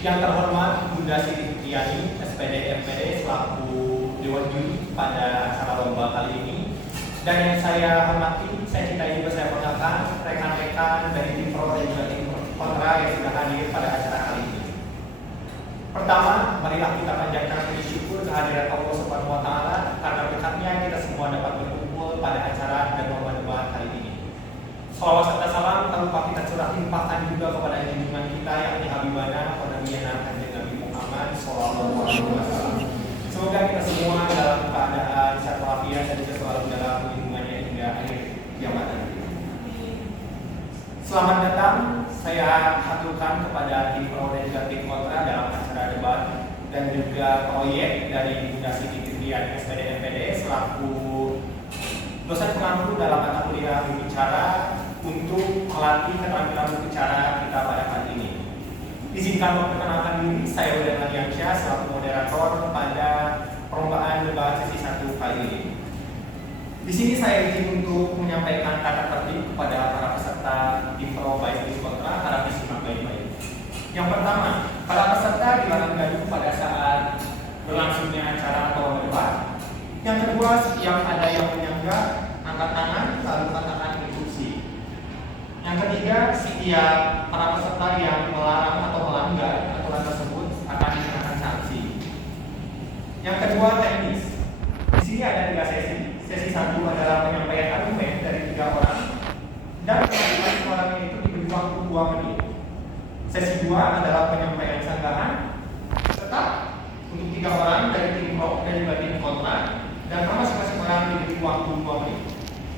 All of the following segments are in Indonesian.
Yang terhormat Bunda Siti Fitriani, SPD MPD selaku Dewan Juri pada acara lomba kali ini. Dan yang saya hormati, saya cintai juga saya banggakan rekan-rekan dari tim pro dan juga tim kontra yang sudah hadir pada acara kali ini. Pertama, marilah kita panjatkan puji syukur kehadiran Allah Subhanahu wa Ta'ala karena berkatnya kita semua dapat berkumpul pada acara dan lomba debat kali ini. Salawat serta salam tak lupa kita curah limpahkan juga kepada junjungan kita yakni Habibana Qadamiyana Kanjeng Nabi Muhammad sallallahu alaihi wasallam. Semoga kita semua dalam keadaan sehat walafiat dan juga selalu dalam lindungannya hingga akhir kiamat nanti. Selamat datang, saya haturkan kepada tim pro dan juga tim kontra dalam acara debat dan juga proyek dari Bunda Siti Fitriani SPD MPD selaku dosen pengampu dalam mata kuliah berbicara untuk melatih keterampilan berbicara kita pada kali ini. Izinkan memperkenalkan diri, saya Udan Ladiansyah selaku moderator pada perlombaan debat sesi 1 kali ini. Di sini saya izin untuk menyampaikan kata tertib kepada para peserta tim pro baik tim kontra, harap disimak baik-baik. Yang pertama, para peserta dilarang gaduh pada saat berlangsungnya acara atau lomba debat. Yang kedua, setiap ada yang menyanggah, angkat tangan lalu katakan instruksi. Yang ketiga, setiap para peserta yang melarang atau melanggar aturan tersebut akan dikenakan sanksi. Yang kedua, teknis. Di sini ada 3 sesi. Sesi 1 adalah penyampaian argumen dari 3 orang dan masing-masing orangnya itu diberi waktu 2 menit. Sesi 2 adalah penyampaian sanggahan tetap untuk 3 orang dari tim pro dan juga tim kontra dan masing-masing orang diberi waktu 2 menit.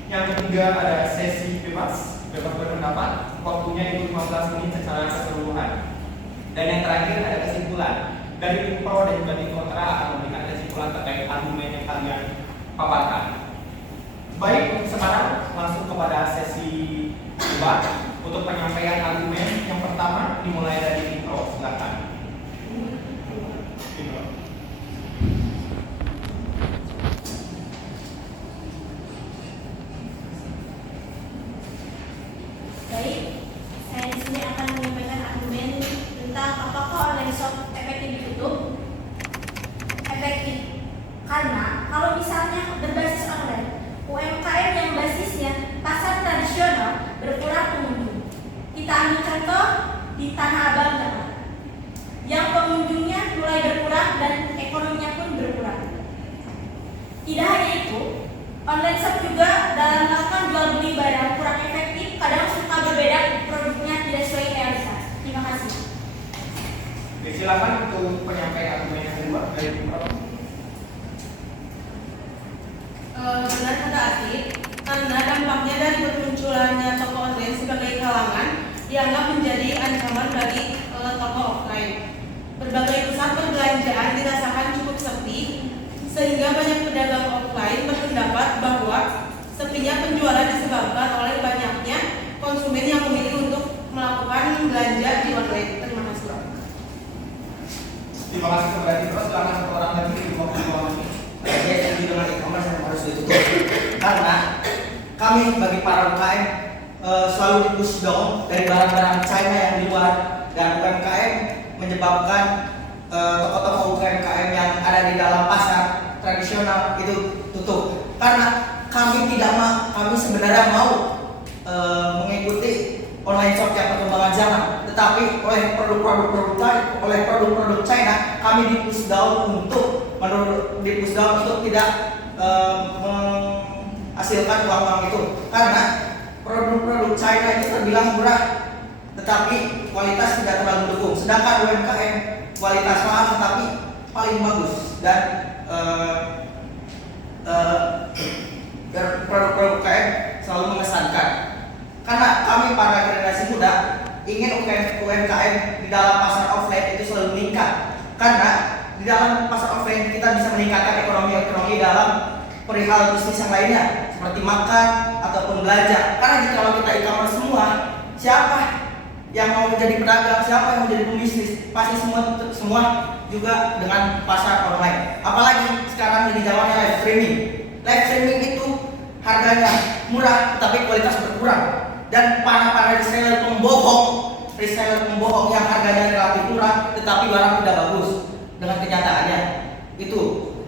Yang ketiga ada sesi bebas berpendapat, waktunya itu 15 menit secara keseluruhan. Dan yang terakhir ada kesimpulan dari tim pro dan juga tim kontra akan memberikan kesimpulan terkait argumen yang kalian paparkan. Baik, sekarang langsung kepada sesi debat untuk penyampaian argumen. Yang pertama dimulai dari tim pro, silakan. Baik, saya di sini akan menyampaikan argumen tentang apakah online shop efektif ditutup. Efektif karena kalau misalnya berbasis online, UMKM yang basisnya pasar tradisional berkurang pengunjung. Kita ambil contoh di Tanah Abang, yang pengunjungnya mulai berkurang dan ekonominya pun berkurang. Tidak hanya itu, online shop juga dalam melakukan jual beli barang kurang efektif, kadang suka berbeda produknya tidak sesuai realitas. Terima kasih. Silakan untuk penyampaian argumen yang kedua dari tim pro. Benar kata Atik, karena dampaknya dari bermunculannya toko online sebagai kalangan dianggap menjadi ancaman bagi toko offline. Berbagai pusat perbelanjaan dirasakan cukup sepi, sehingga banyak pedagang offline berpendapat bahwa sepinya penjualan disebabkan oleh banyaknya konsumen yang memilih untuk melakukan belanja di online. Terima kasih. Terima kasih kepada tim pro. Silakan satu orang lagi di waktu 2 menit. Saya setuju dengan e-commerce yang harus ditutup karena kami bagi para UMKM selalu di-push down dari barang-barang China yang di luar dan UMKM menyebabkan toko-toko UMKM yang ada di dalam pasar tradisional itu tutup karena kami sebenarnya mau mengikuti online shop yang perkembangan zaman, tetapi oleh produk-produk China kami di-push down untuk tidak menghasilkan uang itu karena produk-produk China itu terbilang murah tetapi kualitas tidak terlalu mendukung, sedangkan UMKM kualitas mahal tetapi paling bagus dan produk-produk UMKM selalu mengesankan karena kami para generasi muda ingin UMKM di dalam pasar offline itu selalu meningkat karena di dalam pasar offline kita bisa meningkatkan ekonomi dalam perihal bisnis yang lainnya seperti makan ataupun belanja. Karena jika kita e-commerce semua, siapa yang mau menjadi pedagang, siapa yang menjadi pembisnis, pasti semua juga dengan pasar online. Apalagi sekarang jadi zamannya live streaming. Live streaming itu harganya murah tetapi kualitas berkurang dan para reseller pembohong yang harganya relatif murah tetapi barang tidak bagus dengan kenyataannya itu.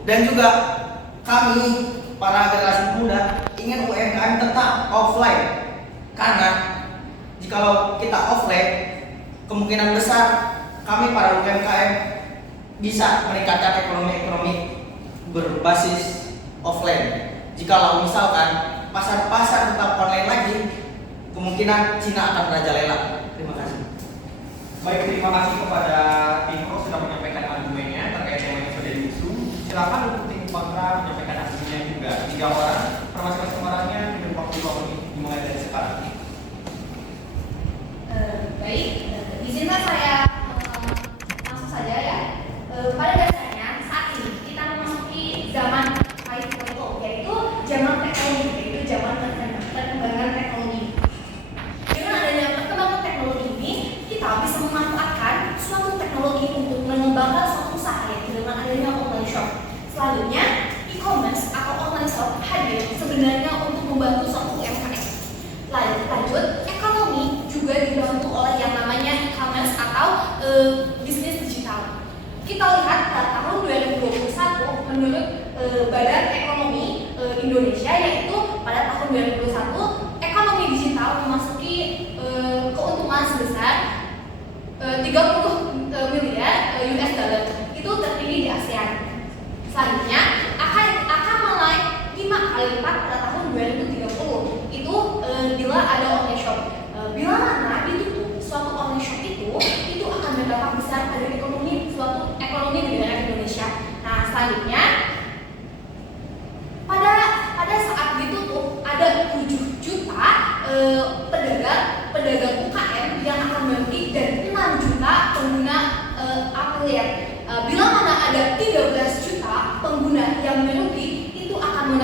Dan juga kami para generasi muda ingin UMKM tetap offline, karena jikalau kita offline kemungkinan besar kami para UMKM bisa meningkatkan ekonomi berbasis offline. Jikalau misalkan pasar-pasar tetap online lagi, kemungkinan Cina akan merajalela. Terima kasih. Baik, terima kasih kepada tim pro sudah menyampaikan argumennya terkait tema yang sudah diusung. Silakan untuk tim kontra menyampaikan argumennya juga. 3 orang, per masing-masing orangnya diberi waktu 2 menit dimulai dari sekarang. Baik, izinkan saya langsung saja ya. Pada dasarnya saat ini kita memasuki zaman 5.0, yaitu zaman teknologi, yaitu zaman perkembangan teknologi. Dengan adanya perkembangan teknologi ini, kita bisa memanfaatkan suatu teknologi untuk mengembangkan suatu usaha, yaitu dengan adanya online shop. Selanjutnya, e-commerce atau online shop hadir sebenarnya untuk membantu suatu UMKM. Lanjut, ekonomi juga dibantu oleh yang namanya e-commerce atau bisnis digital. Kita lihat pada tahun 2021 menurut Badan Ekonomi Indonesia, yaitu pada tahun 2021 ekonomi digital memasuki keuntungan sebesar 30 miliar US dollar. Itu tertinggi di ASEAN. Selanjutnya akan naik 5 kali lipat pada tahun 2030. Itu bila ada online shop. Bila mana ditutup suatu online shop itu akan berdampak besar pada suatu ekonomi negara Indonesia. Nah, selanjutnya pada saat ditutup ada 7 juta pedagang UKM yang akan merugi dan 6 juta pengguna affiliate. Bila mana ada 13 juta pengguna yang merugi, itu akan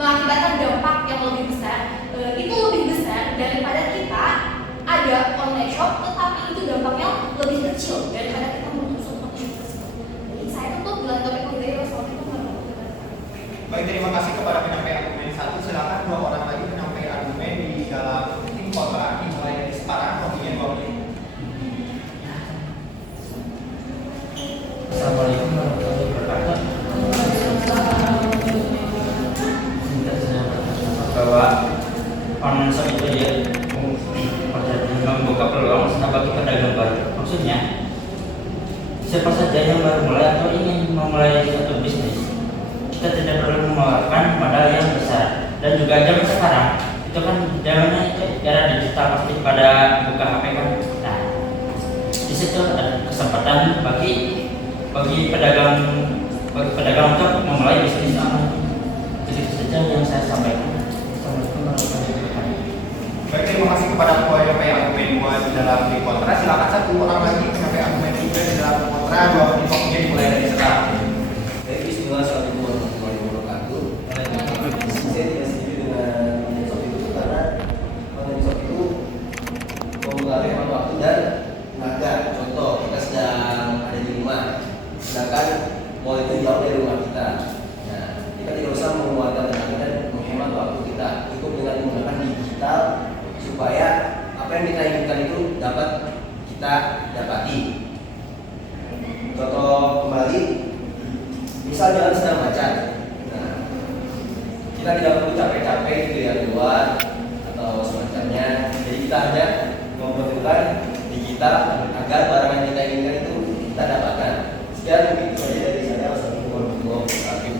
mengakibatkan dampak yang lebih besar. Itu lebih besar daripada kita ada online shop, tetapi itu dampaknya lebih kecil daripada kita menutup online shop tersebut. Jadi saya tutup dengan topik dari Wassalamualaikum warahmatullahi wabarakatuh. Baik, terima kasih kepada penyampaian argumen 1. Silakan 2 orang lagi menyampaikan argumen di dalam tim kontra dimulai dari sekarang. Waktunya 2 menit. Assalamualaikum warahmatullahi wabarakatuh. Bahwa online shop itu ya membuka peluang bagi pedagang baru. Maksudnya siapa saja yang baru mulai atau ingin memulai suatu bisnis, kita tidak perlu mengeluarkan modal yang besar. Dan juga zaman sekarang itu kan zamannya itu era digital, pasti pada buka HP kan. Nah, di situ ada kesempatan bagi pedagang untuk memulai bisnis online. Itu saja yang saya sampaikan. Assalamualaikum warahmatullahi wabarakatuh. Baik, terima kasih kepada penyampaian argumen 2 di dalam tim kontra. Silakan 1 orang lagi menyampaikan argumen 3 di dalam tim kontra. 2 menit waktunya dimulai dari sekarang. Baik, bismillah, assalamualaikum warahmatullahi wabarakatuh. Saya tidak setuju dengan online shop itu karena online shop itu mempengaruhi waktu dan tenaga. Contoh, kita sedang ada di rumah, sedangkan mall itu jauh dari rumah kita. Nah, kita tidak usah mengeluarkan tenaga dan menghemat waktu kita. Cukup dengan menggunakan digital supaya apa yang kita inginkan itu dapat kita dapati. Contoh kembali, misal jalan sedang macet, nah, kita tidak perlu capek-capek gitu ya keluar atau semacamnya. Jadi kita hanya membutuhkan digital agar barang yang kita inginkan itu kita dapatkan. Sekian begitu saja dari saya. Wassalamualaikum warahmatullahi wabarakatuh.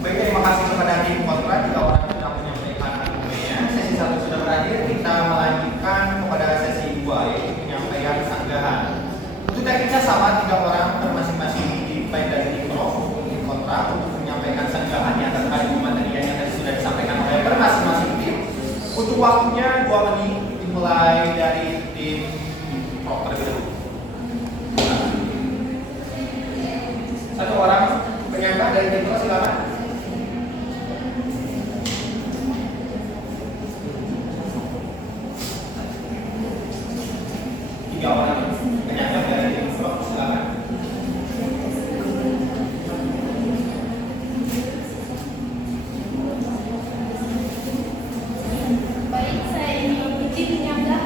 Baik, terima kasih kepada tim kontra. 3 orang sudah menyampaikan argumennya. Sesi 1 sudah berakhir. Kita melanjutkan kepada sesi 2, yaitu penyampaian sanggahan. Untuk teknisnya sama, 3 orang per masing-masing baik dari tim pro maupun tim kontra untuk menyampaikan sanggahannya terkait materi yang tadi sudah disampaikan oleh per masing-masing tim. Untuk waktunya 2 menit dimulai dari tim pro terlebih dahulu. 1 orang penyangga dari tim pro, silakan. Tiga orang penyangga dari tim pro, silakan. Baik, saya ingin izin menyangga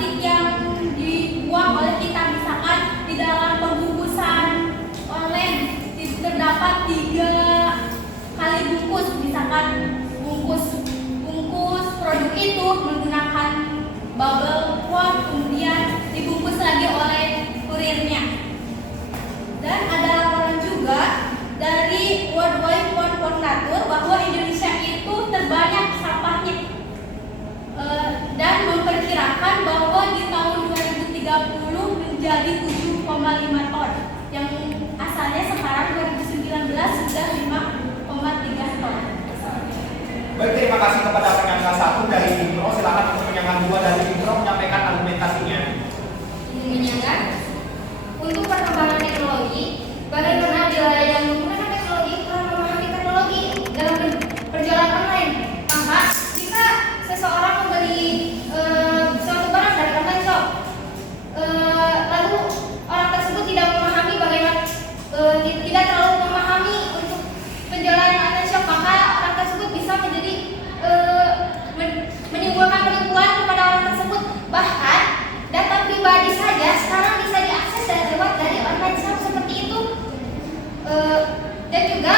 plastik yang dibuang oleh kita, misalkan di dalam pembungkusan online terdapat 3 kali bungkus, misalkan bungkus produk itu menggunakan bubble wrap, kemudian dibungkus lagi oleh kurirnya. Dan ada laporan juga dari World Wide Fund for Nature bahwa Indonesia itu terbanyak sampahnya, dan memperkirakan bahwa di tahun 2030 menjadi 7,5 ton, yang asalnya sekarang 2019 sudah 5,3 ton. Baik, terima kasih kepada penyangga 1 dari Impro. Silakan untuk penyangga 2 dari Impro menyampaikan argumentasinya. Menyangga, untuk perkembangan teknologi, bagaimana wilayah yang menggunakan teknologi telah memahami teknologi dalam perjalanan online. Maka jika seseorang membeli suatu barang dari online shop, lalu orang tersebut tidak memahami bagaimana, tidak terlalu memahami untuk penjualan online shop, maka orang tersebut bisa menjadi menimbulkan penipuan kepada orang tersebut. Bahkan data pribadi saja sekarang bisa diakses dari online shop seperti itu. Dan juga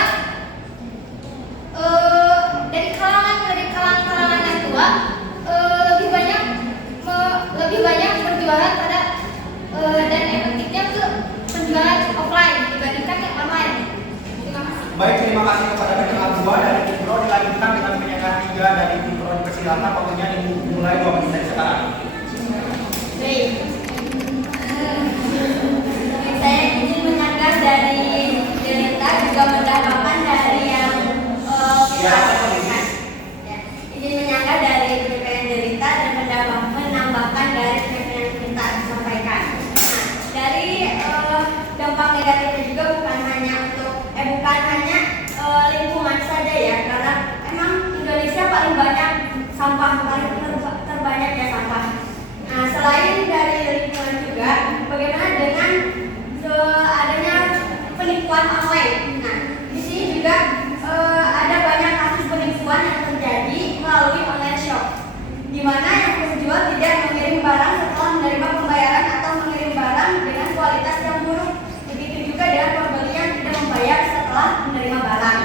dari kalangan yang tua lebih banyak berjualan pada dan efektifnya ke penjualan offline dibandingkan yang online. Terima kasih. Baik, terima kasih kepada penyangga 2 dari Impro. Dilanjutkan dengan penyangga 3 dari Impro. Dipersilakan, waktunya dimulai 2 menit dari sekarang. Baik. Saya ingin menyanggah dari Delita, juga mendapatkan dari yang kita sampaikan. Ya. Ingin menyanggah dari PPN Delita dan menambahkan dari PPN yang kita sampaikan. Nah, dari dampak negatifnya juga bukan hanya lingkungan saja ya, karena emang Indonesia paling banyak sampah, terbanyak ya sampah. Nah, selain dari lingkungan juga, bagaimana dengan adanya penipuan online? Nah, di sini juga ada banyak kasus penipuan yang terjadi melalui online shop, di mana yang penjual tidak mengirim barang setelah menerima pembayaran atau mengirim barang dengan kualitas yang buruk. Begitu juga dengan pembeli yang tidak membayar setelah menerima barang.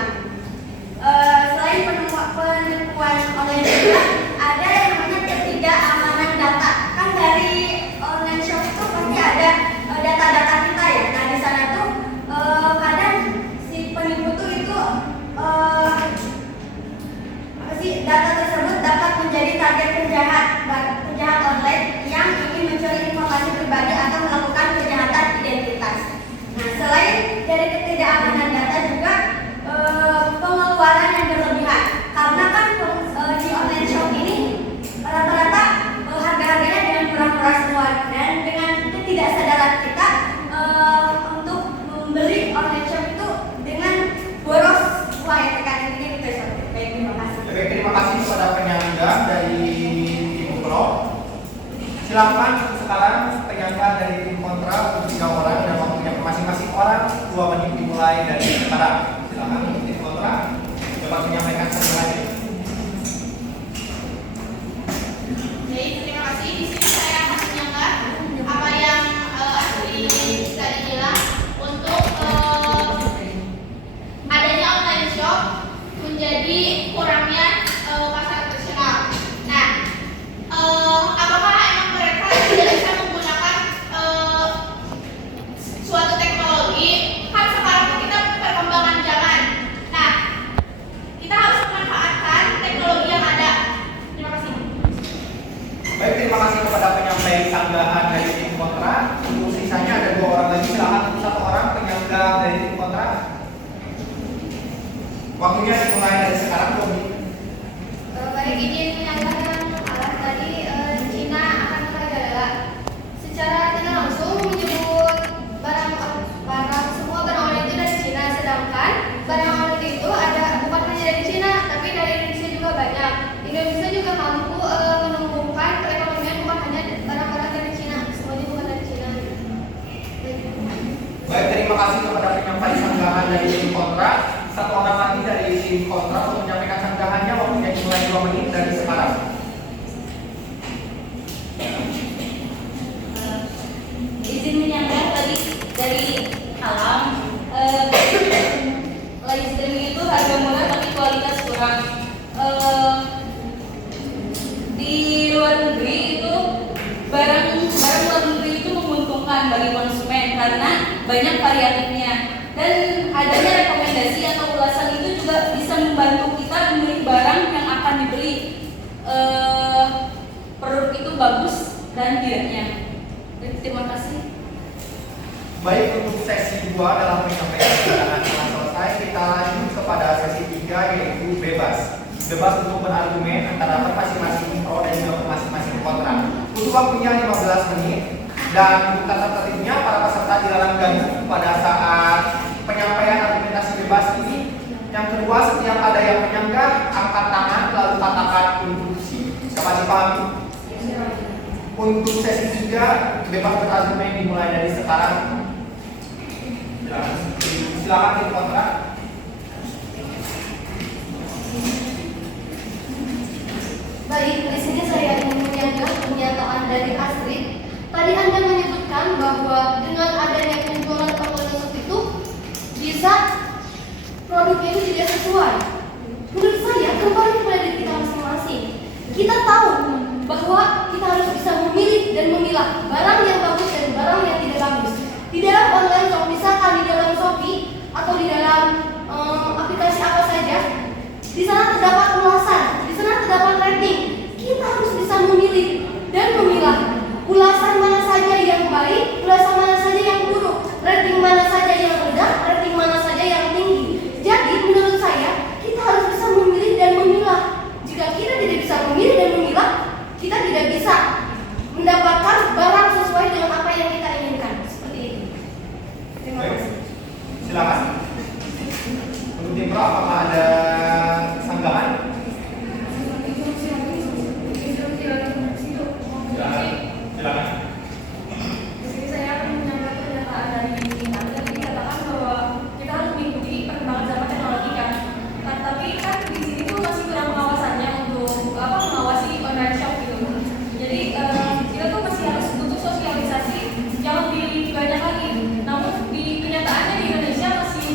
Selain penipuan online juga, ada yang namanya ketidakamanan data. Kan dari online shop itu pasti ada data-data kita ya. Nah, di sana tuh kadang si penipu tuh itu data tersebut dapat menjadi target penjahat online yang ingin mencuri informasi pribadi atau melakukan kejahatan identitas. Nah, selain dari ketidakamanan data juga pengeluaran yang berlebihan, karena kan di online shop ini rata-rata harga-harganya dengan murah-murah semua, dan dengan ketidaksadaran kita untuk membeli online shop itu dengan boros uang yang tekan ini gitu ya. Baik, terima kasih. Baik, terima kasih kepada penyangga dari tim Pro. Silakan sekarang penyangga dari tim kontra untuk 3 orang dan waktunya masing-masing orang 2 menit dimulai dari sekarang. Silakan untuk tim kontra dapat menyampaikan satu lagi. Baik, terima kasih. Di sini saya akan menyanggah apa yang Asri tadi bilang untuk adanya online shop menjadi kurangnya pasar tradisional. Nah, apakah emang mereka tidak bisa menggunakan suatu teknologi? Kan sekarang kita perkembangan zaman. Nah, kita harus memanfaatkan teknologi yang ada. Terima kasih. Baik, terima kasih kepada penyampai sanggahan dari tim kontra. Untuk sisanya ada 2 orang lagi. Silakan untuk 1 orang penyangga dari tim kontra. Waktunya dimulai dari sekarang, 2 menit. Baik, izin menyanggah yang alat tadi, Cina akan merajalela. Secara tidak langsung menyebut barang semua barang online itu dari Cina, sedangkan barang online itu ada bukan hanya dari Cina, tapi dari Indonesia juga banyak. Indonesia juga mampu menumbuhkan perekonomian bukan hanya barang-barang dari Cina, semuanya bukan dari Cina. Baik, terima kasih kepada penyampai sanggahan dari tim kontra. 1 orang lagi dari tim kontra untuk menyampaikan sanggahannya. Waktunya dimulai 2 menit dari sekarang. dari alam. Live streaming itu harga murah tapi kualitas kurang. Di luar negeri itu barang luar negeri itu menguntungkan bagi konsumen karena banyak variatifnya, dan adanya rekomendasi atau ulasan itu juga bisa membantu kita memilih barang yang akan dibeli. Produk itu bagus dan tidaknya. Terima kasih. Baik, untuk sesi 2 dalam penyampaian pandangan telah selesai, kita lanjut kepada sesi 3 yaitu bebas. Bebas untuk berargumen antara masing-masing pro dan juga masing-masing kontra. Untuk waktunya 15 menit dan untuk tata tertibnya para peserta dilarang ganggu pada saat penyampaian argumentasi bebas ini. Yang kedua, setiap ada yang menyanggah, angkat tangan lalu katakan instruksi. Dapat dipahami? Untuk sesi 3 bebas berargumen dimulai dari sekarang. Silakan tim kontra. Baik, di sini saya ingin menyanggah pernyataan dari Astrid. Tadi Anda menyebutkan bahwa dengan adanya penjualan online itu bisa produknya itu tidak sesuai. Menurut saya kembali kepada diri kita masing-masing. Kita tahu bahwa kita harus bisa memilih dan memilah barang yang bagus dan barang yang tidak bagus. Di dalam online shop, misalkan di dalam Shopee atau di dalam aplikasi apa saja, di sana terdapat ulasan, di sana terdapat rating. Kita harus bisa memilih dan memilah ulasan mana saja yang baik, ulasan mana saja yang buruk, rating mana saja yang rendah, rating mana saja yang tinggi. Jadi menurut saya kita harus bisa memilih dan memilah. Jika kita tidak bisa memilih dan memilah, kita tidak bisa mendapatkan barang sesuai dengan apa yang kita inginkan. Seperti itu. Terima kasih. Silakan. Untuk tim pro apakah ada sanggahan? Silakan. Di sini saya akan menyampaikan pernyataan dari Anda yang dikatakan bahwa kita harus mengikuti perkembangan zaman teknologi kan. Tapi kan di sini tuh masih kurang pengawasannya untuk mengawasi online shop gitu. Jadi kita tuh masih harus butuh sosialisasi yang lebih banyak lagi. Namun di kenyataannya di Indonesia masih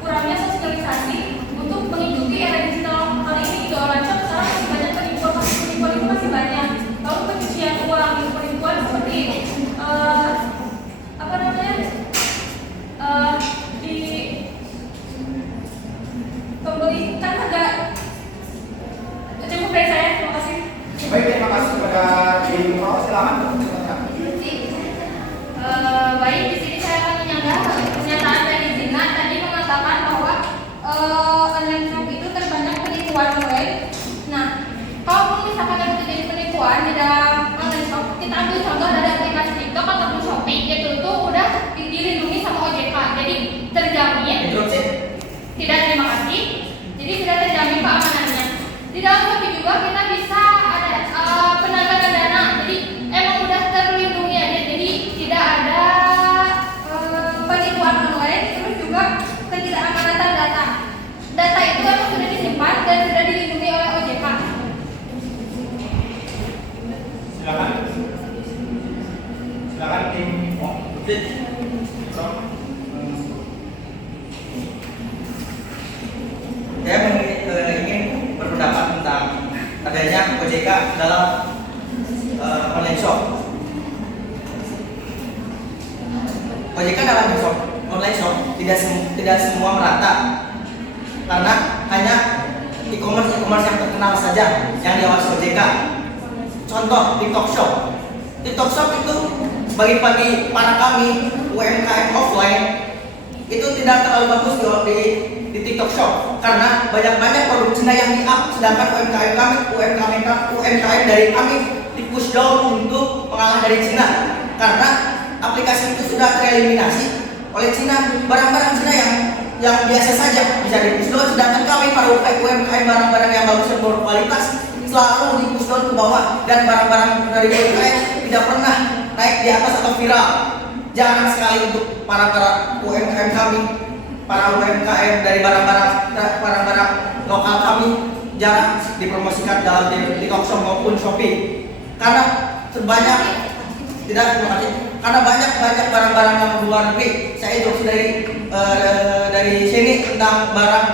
kurangnya sosialisasi untuk mengikuti era digital kali ini di online shop. Sekarang masih banyak penipuan itu masih banyak. Lalu pencucian uang itu penipuan seperti di pembelikan harga. Cukup dari saya, terima kasih. Baik, terima kasih kepada tim pro. Silakan. Baik, di sini saya akan menyanggah pernyataan dari Zina tadi mengatakan bahwa online shop itu terbanyak penipuan online. Nah, kalau misalkan ada terjadi penipuan di dalam online shop, kita ambil contoh dari aplikasi TikTok ataupun Shopee, itu tuh udah dilindungi sama OJK, jadi terjamin. Tidak, terima kasih. Jadi sudah terjamin keamanannya. Di dalam Shopee juga kita bisa ada penambahan dana, jadi emang udah terlindungi aja, jadi tidak ada penipuan online, terus juga ketidakamanatan data. Data itu emang sudah disimpan dan sudah dilindungi oleh OJK. Silakan. Silakan tim pro. Saya ingin berpendapat tentang adanya OJK dalam online shop. OJK dalam online shop tidak semua merata, karena hanya e-commerce yang terkenal saja yang diawasi OJK. Contoh TikTok Shop. TikTok Shop itu bagi para kami UMKM offline itu tidak terlalu bagus di TikTok Shop, karena banyak produk Cina yang di-up, sedangkan UMKM dari kami di-push down untuk mengalah dari Cina, karena aplikasi itu sudah tereliminasi oleh Cina. Barang-barang Cina yang biasa saja bisa di-push down, sedangkan kami para UMKM barang-barang yang bagus dan berkualitas selalu di-push down ke bawah, dan barang-barang dari UMKM tidak pernah naik di atas atau viral. Jarang sekali untuk para UMKM kami, para UMKM dari barang-barang lokal kami jarang dipromosikan dalam TikTok Shop maupun Shopee, karena sebanyak tidak, terima kasih. karena banyak barang-barang yang luar negeri. Saya instruksi dari sini tentang barang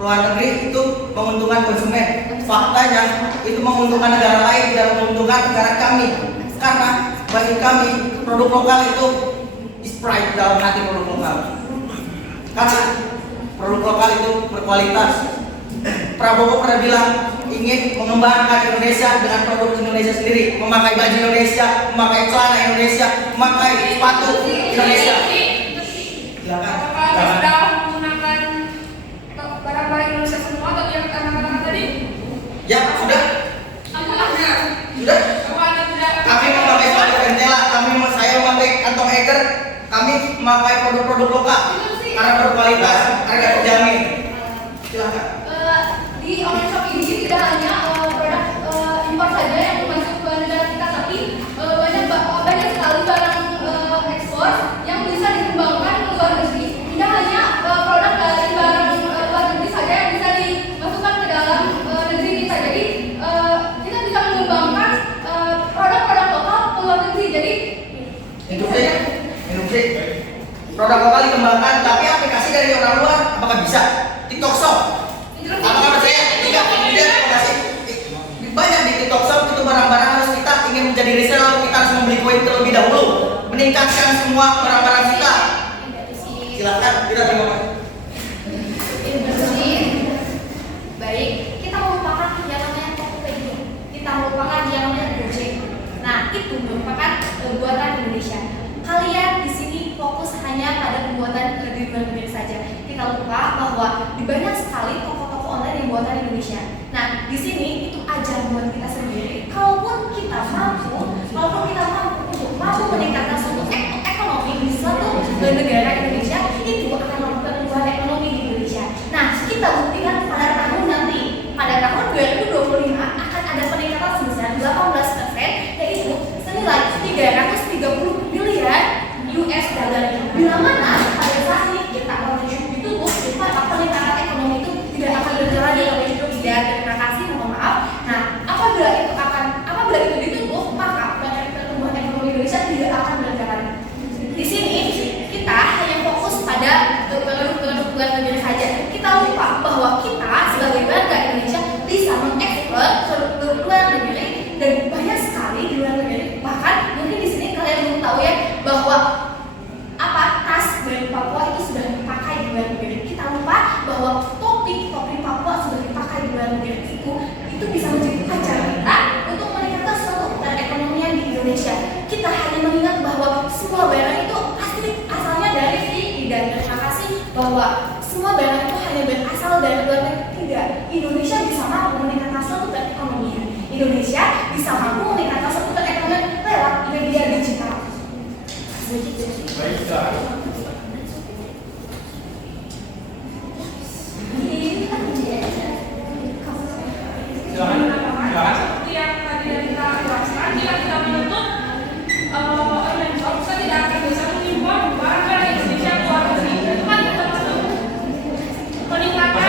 luar negeri itu menguntungkan konsumen. Faktanya itu menguntungkan negara lain, tidak menguntungkan negara kami. Karena bagi kami produk lokal itu is pride dalam hati produk lokal. Karena produk lokal itu berkualitas. Prabowo pernah bilang ingin mengembangkan Indonesia dengan produk Indonesia sendiri, memakai baju Indonesia, memakai celana Indonesia, memakai sepatu Indonesia. Silakan. Apakah Anda sudah menggunakan barang-barang Indonesia semua atau yang katakan tadi? Ya, sudah. Apakahnya? Sudah. Apa Anda tidak? Kami memakai sepatu Ventela, saya memakai kantong Eger, kami memakai produk-produk lokal karena berkualitas, harga terjamin. Silakan. Di online shop ini tidak hanya produk impor saja yang masuk ke negara kita, tapi banyak sekali barang ekspor yang bisa dikembangkan ke luar negeri. Tidak hanya produk dari barang luar negeri saja yang bisa dimasukkan ke dalam negeri kita. Jadi kita bisa mengembangkan produk-produk lokal ke luar negeri. Jadi Industri produk lokal dikembangkan, tapi aplikasi dari orang luar apakah bisa? TikTok Shop. Apakah percaya? Tidak, masih banyak di TikTok Shop itu barang-barang harus kita ingin menjadi reseller, kita harus membeli koin terlebih dahulu, meningkatkan semua barang-barang kita. Silakan, kita terima kasih. Baik, kita merupakan yang namanya Tokopedia. Kita merupakan yang namanya Gojek. Nah, itu merupakan buatan Indonesia. Kalian di sini fokus hanya pada pembuatan di luar negeri saja. Kita lupa bahwa di banyak sekali toko-toko online yang buatan Indonesia. Nah, di sini itu ajar buat kita sendiri. Kalaupun kita mampu untuk meningkatkan suatu ekonomi di suatu negara Indonesia, itu akan melakukan pertumbuhan ekonomi di Indonesia. Nah, kita buktikan pada tahun nanti, pada tahun 2025 akan ada peningkatan sebesar 18%, yaitu senilai 330 miliar US dollar. Bila mana pada saat ini kita online shop ditutup, maka peningkatan ekonomi itu tidak akan berjalan dengan baik. Terima kasih, mohon maaf. Nah, apabila itu ditutup, maka pertumbuhan ekonomi Indonesia tidak akan berjalan. Di sini kita hanya fokus pada produk-produk luar negeri saja. Kita lupa bahwa kita sebagai warga Indonesia bisa mengekspor ke luar negeri dan banyak sekali di luar negeri. Bahkan mungkin di sini kalian belum tahu ya bahwa tas dari Papua itu sudah dipakai di luar negeri. Kita lupa bahwa topi Papua sudah dipakai di luar negeri. Itu bisa menjadi ajar kita untuk meningkatkan suatu perekonomian di Indonesia. Kita hanya mengingat bahwa semua barang itu pasti asalnya dari sini, dan terima kasih bahwa semua barang itu hanya berasal dari luar negeri. Tidak, Indonesia bisa mampu meningkatkan suatu perekonomian. Indonesia bisa mampu meningkatkan suatu perekonomian lewat media digital. Baik, silakan. Seperti yang tadi kita jelaskan, jika kita menutup online shop, kita tidak akan bisa mengimpor barang dari Indonesia ke luar negeri. Itu kan termasuk peningkatan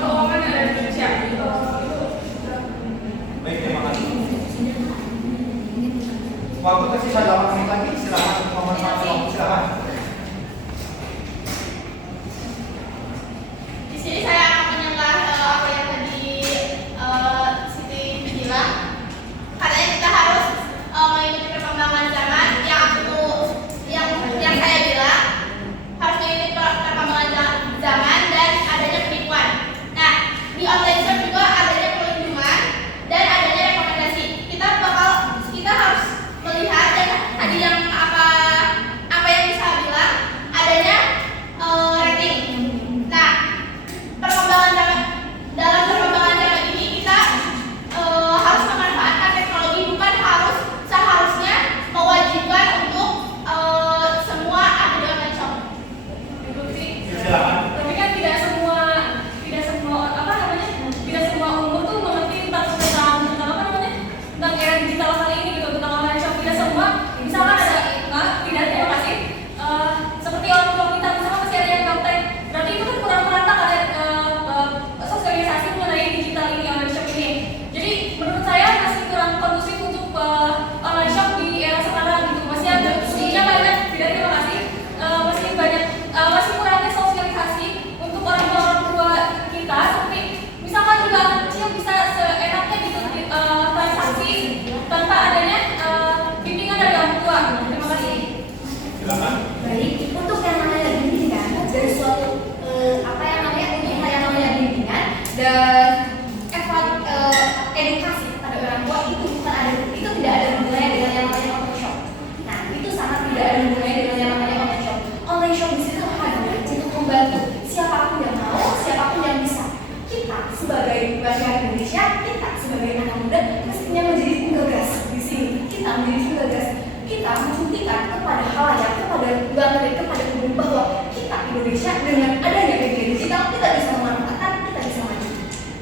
keuangan yang ada di Indonesia. Baik, terima kasih. Waktu tersisa luar negeri itu pada umum bahwa kita Indonesia dengan adanya media digital kita bisa memanfaatkan, kita bisa maju.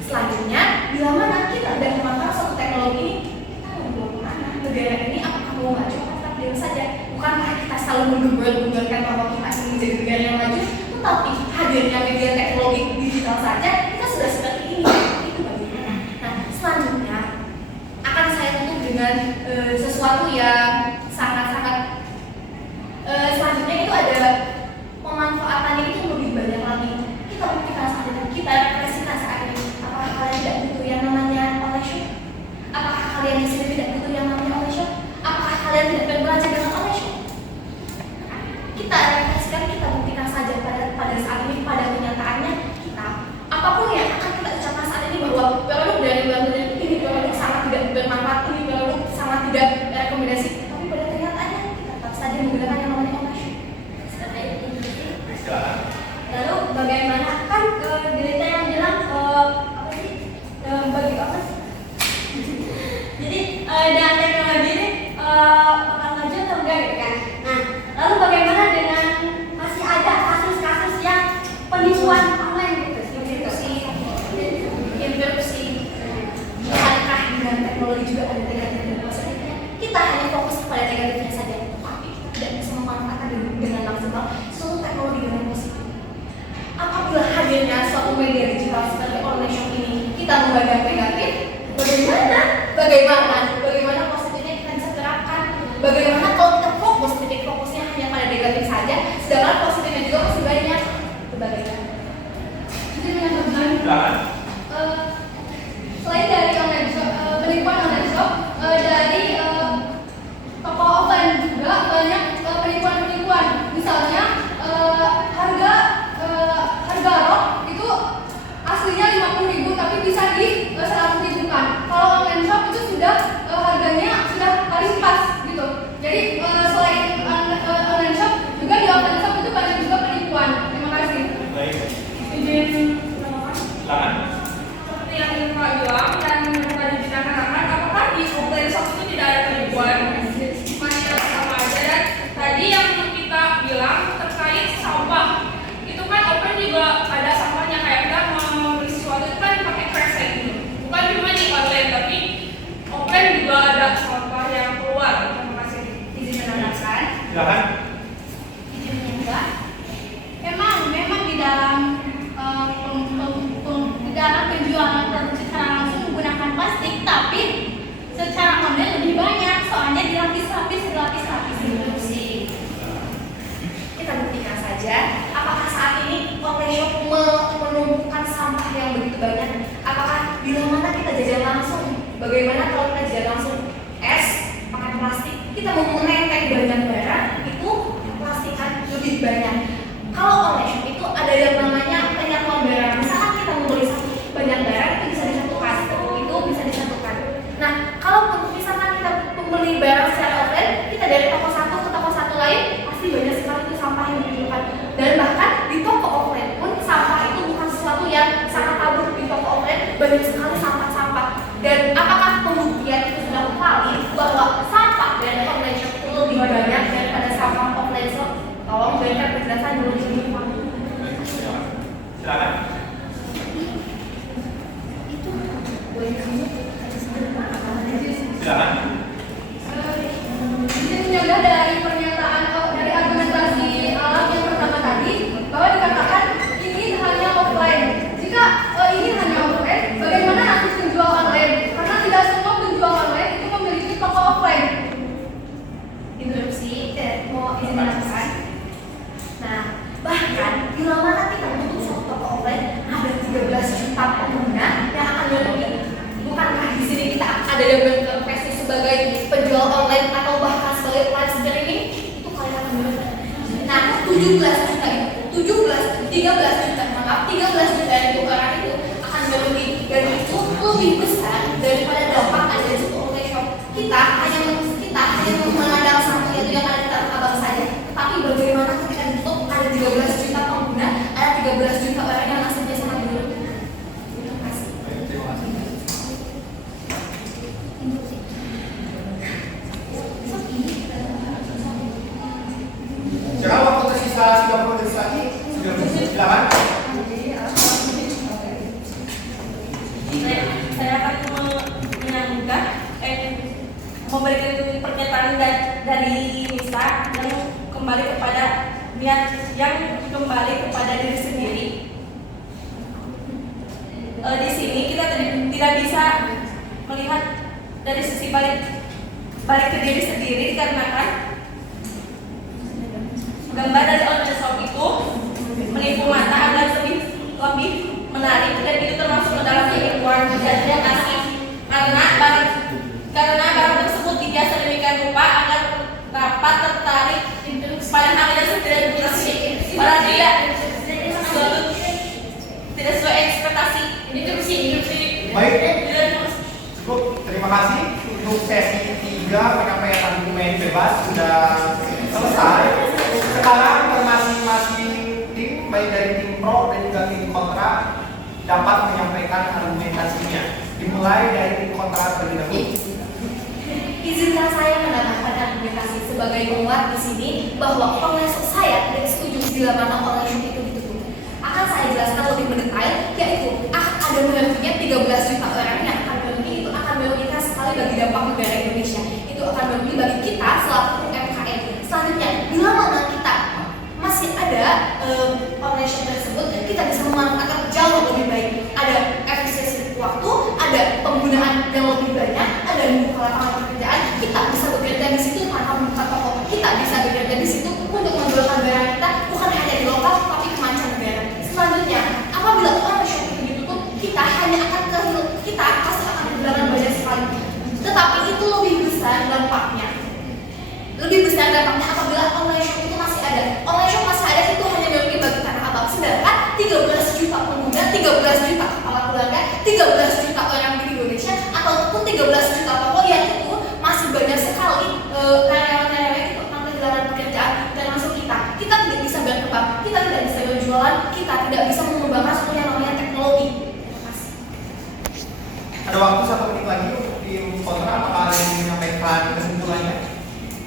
Selanjutnya, bila mana kita sudah memanfaatkan suatu teknologi ini, kita mau bawa kemana? Negara ini apakah mau maju atau tetap diam saja? Bukankah kita selalu menggembar-gembarkan bahwa kita ingin menjadi negara yang maju, tetapi hadirnya media teknologi digital saja kita sudah seperti ini. Itu bagaimana? Nah, selanjutnya akan saya tutup dengan sesuatu yang sangat-sangat selanjutnya itu ada pemanfaatannya itu lebih banyak lagi. Kita saat ini, kita refleksikan saat ini. Apakah kalian tidak butuh yang namanya online shop? Apakah kalian di sini tidak butuh yang namanya online shop? Apakah kalian tidak belajar dengan online shop? Kita refleksikan, kita buktikan saja pada saat ini, pada kenyataannya kita apapun yang akan kita ucapkan saat ini bahwa produk dari luar negeri ini produk sangat tidak bermanfaat, ini produk sangat tidak rekomendasi, tapi pada kenyataannya kita tetap saja menggunakan yang namanya online shop. Seperti itu. Lalu bagaimana kan berita yang bilang apa sih bagi apa sih? Jadi dengan teknologi ini akan maju atau enggak gitu kan? Nah, lalu bagaimana dengan masih ada kasus-kasus yang penipuan online gitu? Interupsi. Bukankah dengan teknologi juga ada negatif dan positifnya? Kita hanya fokus kepada negatifnya saja, tapi kita tidak bisa memanfaatkan dengan maksimal suatu teknologi dengan positif. Apabila hadirnya suatu media digital seperti online shop ini kita memandang negatif, bagaimana positifnya kita bisa terapkan? Bagaimana kalau kita fokus titik fokusnya hanya pada negatif saja, sedangkan positifnya juga masih banyak? Bagaimana? Jadi dengan selain dari online shop, penipuan online shop, dari toko offline juga banyak penipuan-penipuan. Misalnya harga rok itu aslinya 50.000 tapi bisa di 100.000 kan. Kalau online shop itu sudah harganya sudah paling pas gitu. Jadi selain online shop juga di online shop itu banyak juga penipuan. Terima kasih. Baik. Izin Silakan. Seperti yang Pak bilang dan tadi kita katakan, apakah di offline shop itu tidak ada penipuan? Masih sama aja. Dan tadi yang kita bilang terkait sampah, itu kan offline juga ada sampahnya, kayak kita mau beli sesuatu itu kan pakai kresek gitu. Bukan cuma di online, tapi offline juga ada sampah yang keluar. Terima kasih. izin menambahkan. Silakan. Izinnya enggak. Memang di dalam penjualan produk secara langsung menggunakan plastik, tapi secara online lebih banyak, soalnya dilapis-lapis sih. Kita buktikan saja apakah saat ini online shop menumpukan sampah yang begitu banyak. Apakah bila mana kita jajan langsung, bagaimana kalau kita jajan langsung es pakai plastik, kita mau menenteng banyak barang itu plastikan lebih banyak. Kalau online shop itu ada yang namanya penyatuan barang. Misalkan kita membeli banyak barang itu bisa disatukan. Nah, kalau misalkan kita membeli barang secara offline, kita dari toko satu ke toko satu lain pasti banyak sekali itu sampah yang dibutuhkan. Dan bahkan di toko offline pun sampah itu bukan sesuatu yang sangat tabu. Di toko offline banyak sekali sampah-sampah. Dan apakah pembuktian itu sudah valid bahwa sampah dari online shop itu lebih banyak daripada sampah offline shop? Tolong berikan penjelasan dulu di sini, Pak. Silakan. Itu boleh kamu Silakan. Ini menyangga dari pernyataan dari argumentasi alam yang pertama tadi bahwa dikatakan ini hanya offline. Jika ini hanya offline, bagaimana nasib penjual online? Karena tidak semua penjual online itu memiliki toko offline. Interupsi, mau izin menambahkan. Nah, bahkan bila mana kita menutup suatu toko offline, ada 13 juta pengguna yang akan membeli. Bukankah di sini kita ada yang berprofesi sebagai penjual online atau bahkan sebagai live streaming? Itu kalian akan membeli. Nah, 13 juta itu orang itu akan membeli, dan itu lebih besar daripada dampak ada di suatu online shop. Kita hanya memandang satu itu yang ada di Tanah Abang saja. Tapi bagaimana ketika ditutup ada 13 juta pengguna, ada 13 juta orang yang nasibnya sangat buruk. Terima kasih. Silakan. 30 detik lagi. Silakan. Saya akan menyambungkan memberikan pernyataan dari Nisa yang kembali kepada niat yang kembali kepada diri sendiri. Di sini kita tidak bisa melihat dari sisi balik ke diri sendiri dikarenakan gambar dari online shop itu menipu mata agar lebih menarik dan itu termasuk ke dalam penipuan dan asing karena barang tersebut dihias sedemikian rupa agar dapat tertarik pada harga sendiri padahal tidak sesuai ekspektasi. Ini terus. Baik. Cukup, terima kasih untuk sesi 3 penyampaian argumen bebas sudah selesai. Sekarang masing-masing tim, baik dari tim pro dan juga tim kontra, dapat menyampaikan argumentasinya. Dimulai dari tim kontra terlebih dahulu. Izinkan saya menambahkan argumentasi sebagai penguat di sini bahwa online shop saya tidak setuju bila mana online shop itu ditutup. Akan saya jelaskan lebih mendetail, yaitu akan ada meruginya 13 juta orang yang akan merugi. Itu akan merugikan sekali bagi dampak negara Indonesia. Itu akan merugi bagi kita selaku UMKM. Selanjutnya, bila mana kita masih ada online shop tersebut, kita bisa memanfaatkan jauh lebih baik. Ada efisiensi waktu, ada penggunaan yang lebih banyak, ada membuka lapangan pekerjaan. Kita bisa bekerja di situ tanpa membuka toko. Kita bisa bekerja di situ untuk menjualkan barang kita bukan hanya di lokal tapi ke mancanegara. Selanjutnya, apabila online shop itu ditutup, kita hanya akan kita pasti akan kehilangan banyak sekali. Tetapi itu lebih besar dampaknya. Lebih besar dampaknya apabila online shop itu masih ada. Online shop masih ada itu hanya merugi bagi tanah abang. Sedangkan 13 juta pengguna, 13 juta kepala keluarga, 13 juta orang di Indonesia ataupun 13 juta toko yang itu masih banyak sekali karyawan-karyawan itu akan kehilangan pekerjaan termasuk kita. Kita tidak bisa berkembang, kita tidak bisa berjualan, kita tidak bisa mengembangkan sesuatu yang namanya teknologi. Terima kasih. Ada waktu 1 menit lagi untuk tim kontra. Apakah ada yang menyampaikan kesimpulannya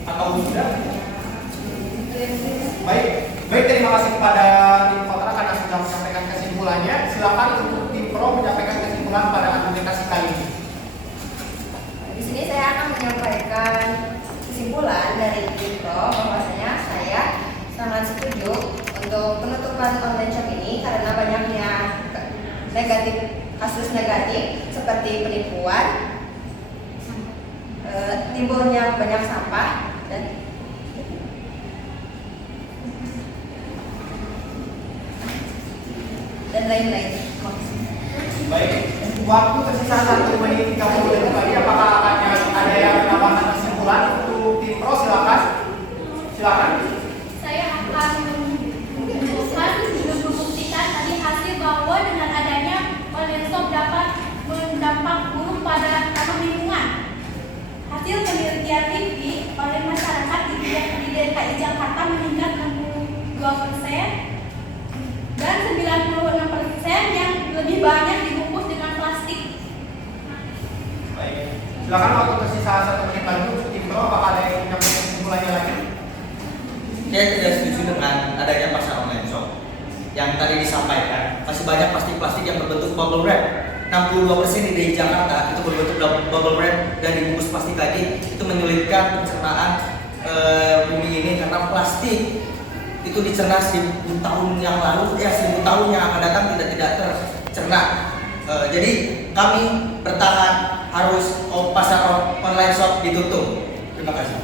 atau sudah? Baik, terima kasih kepada tim kontra karena sudah menyampaikan kesimpulannya. Silakan untuk tim pro menyampaikan kesimpulan pada argumentasi kali ini. Di sini saya akan menyampaikan kesimpulan dari tim pro bahwasanya saya sangat setuju untuk penutupan online shop ini karena banyaknya kasus negatif seperti penipuan, timbulnya banyak sampah dan lain-lain. Baik, waktu tersisa 1 menit 30 detik lagi. Apakah akan ada yang menambahkan kesimpulan untuk tim pro? Silakan. Saya akan membuktikan tadi hasil bahwa dengan adanya online shop dapat berdampak buruk pada lingkungan. Hasil penelitian LIPI oleh masyarakat di DKI Jakarta meningkat 62% dan 96% yang lebih banyak dibungkus dengan plastik. Baik, silakan waktu tersisa 1 menit lagi untuk tim pro. Apakah ada yang menyampaikan kesimpulannya lagi? Saya tidak setuju dengan adanya pasar online shop yang tadi disampaikan. Masih banyak plastik-plastik yang berbentuk bubble wrap. 62% di DKI Jakarta itu berbentuk bubble wrap dan dibungkus plastik lagi. Itu menyulitkan pencernaan bumi ini karena plastik itu dicerna 1000 tahun yang lalu, 1000 tahun yang akan datang tidak tercerna. Jadi kami bertahan harus pasar online shop ditutup. Terima kasih.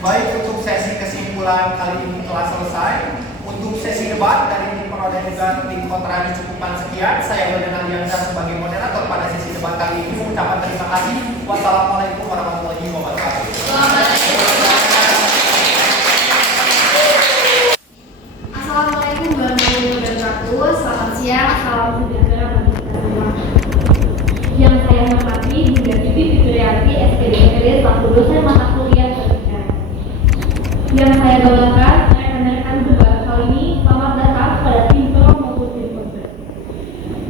Baik, untuk sesi kesimpulan kali ini telah selesai. Untuk sesi debat dari tim pro dan juga tim kontra dicukupkan sekian. Saya Wildan Alianza sebagai moderator pada sesi debat kali ini mengucapkan terima kasih. Wassalamualaikum warahmatullahi wabarakatuh. Assalamualaikum warahmatullahi wabarakatuh. Selamat siang, salam sejahtera bagi kita semua. Yang saya hormati Bunda Bibi Fitriati, SPDPD selaku dosen mata kuliah Pendidikan. Yang saya bawakan, saya akan menaikkan debat kali ini. Selamat datang pada tim pro maupun tim kontra.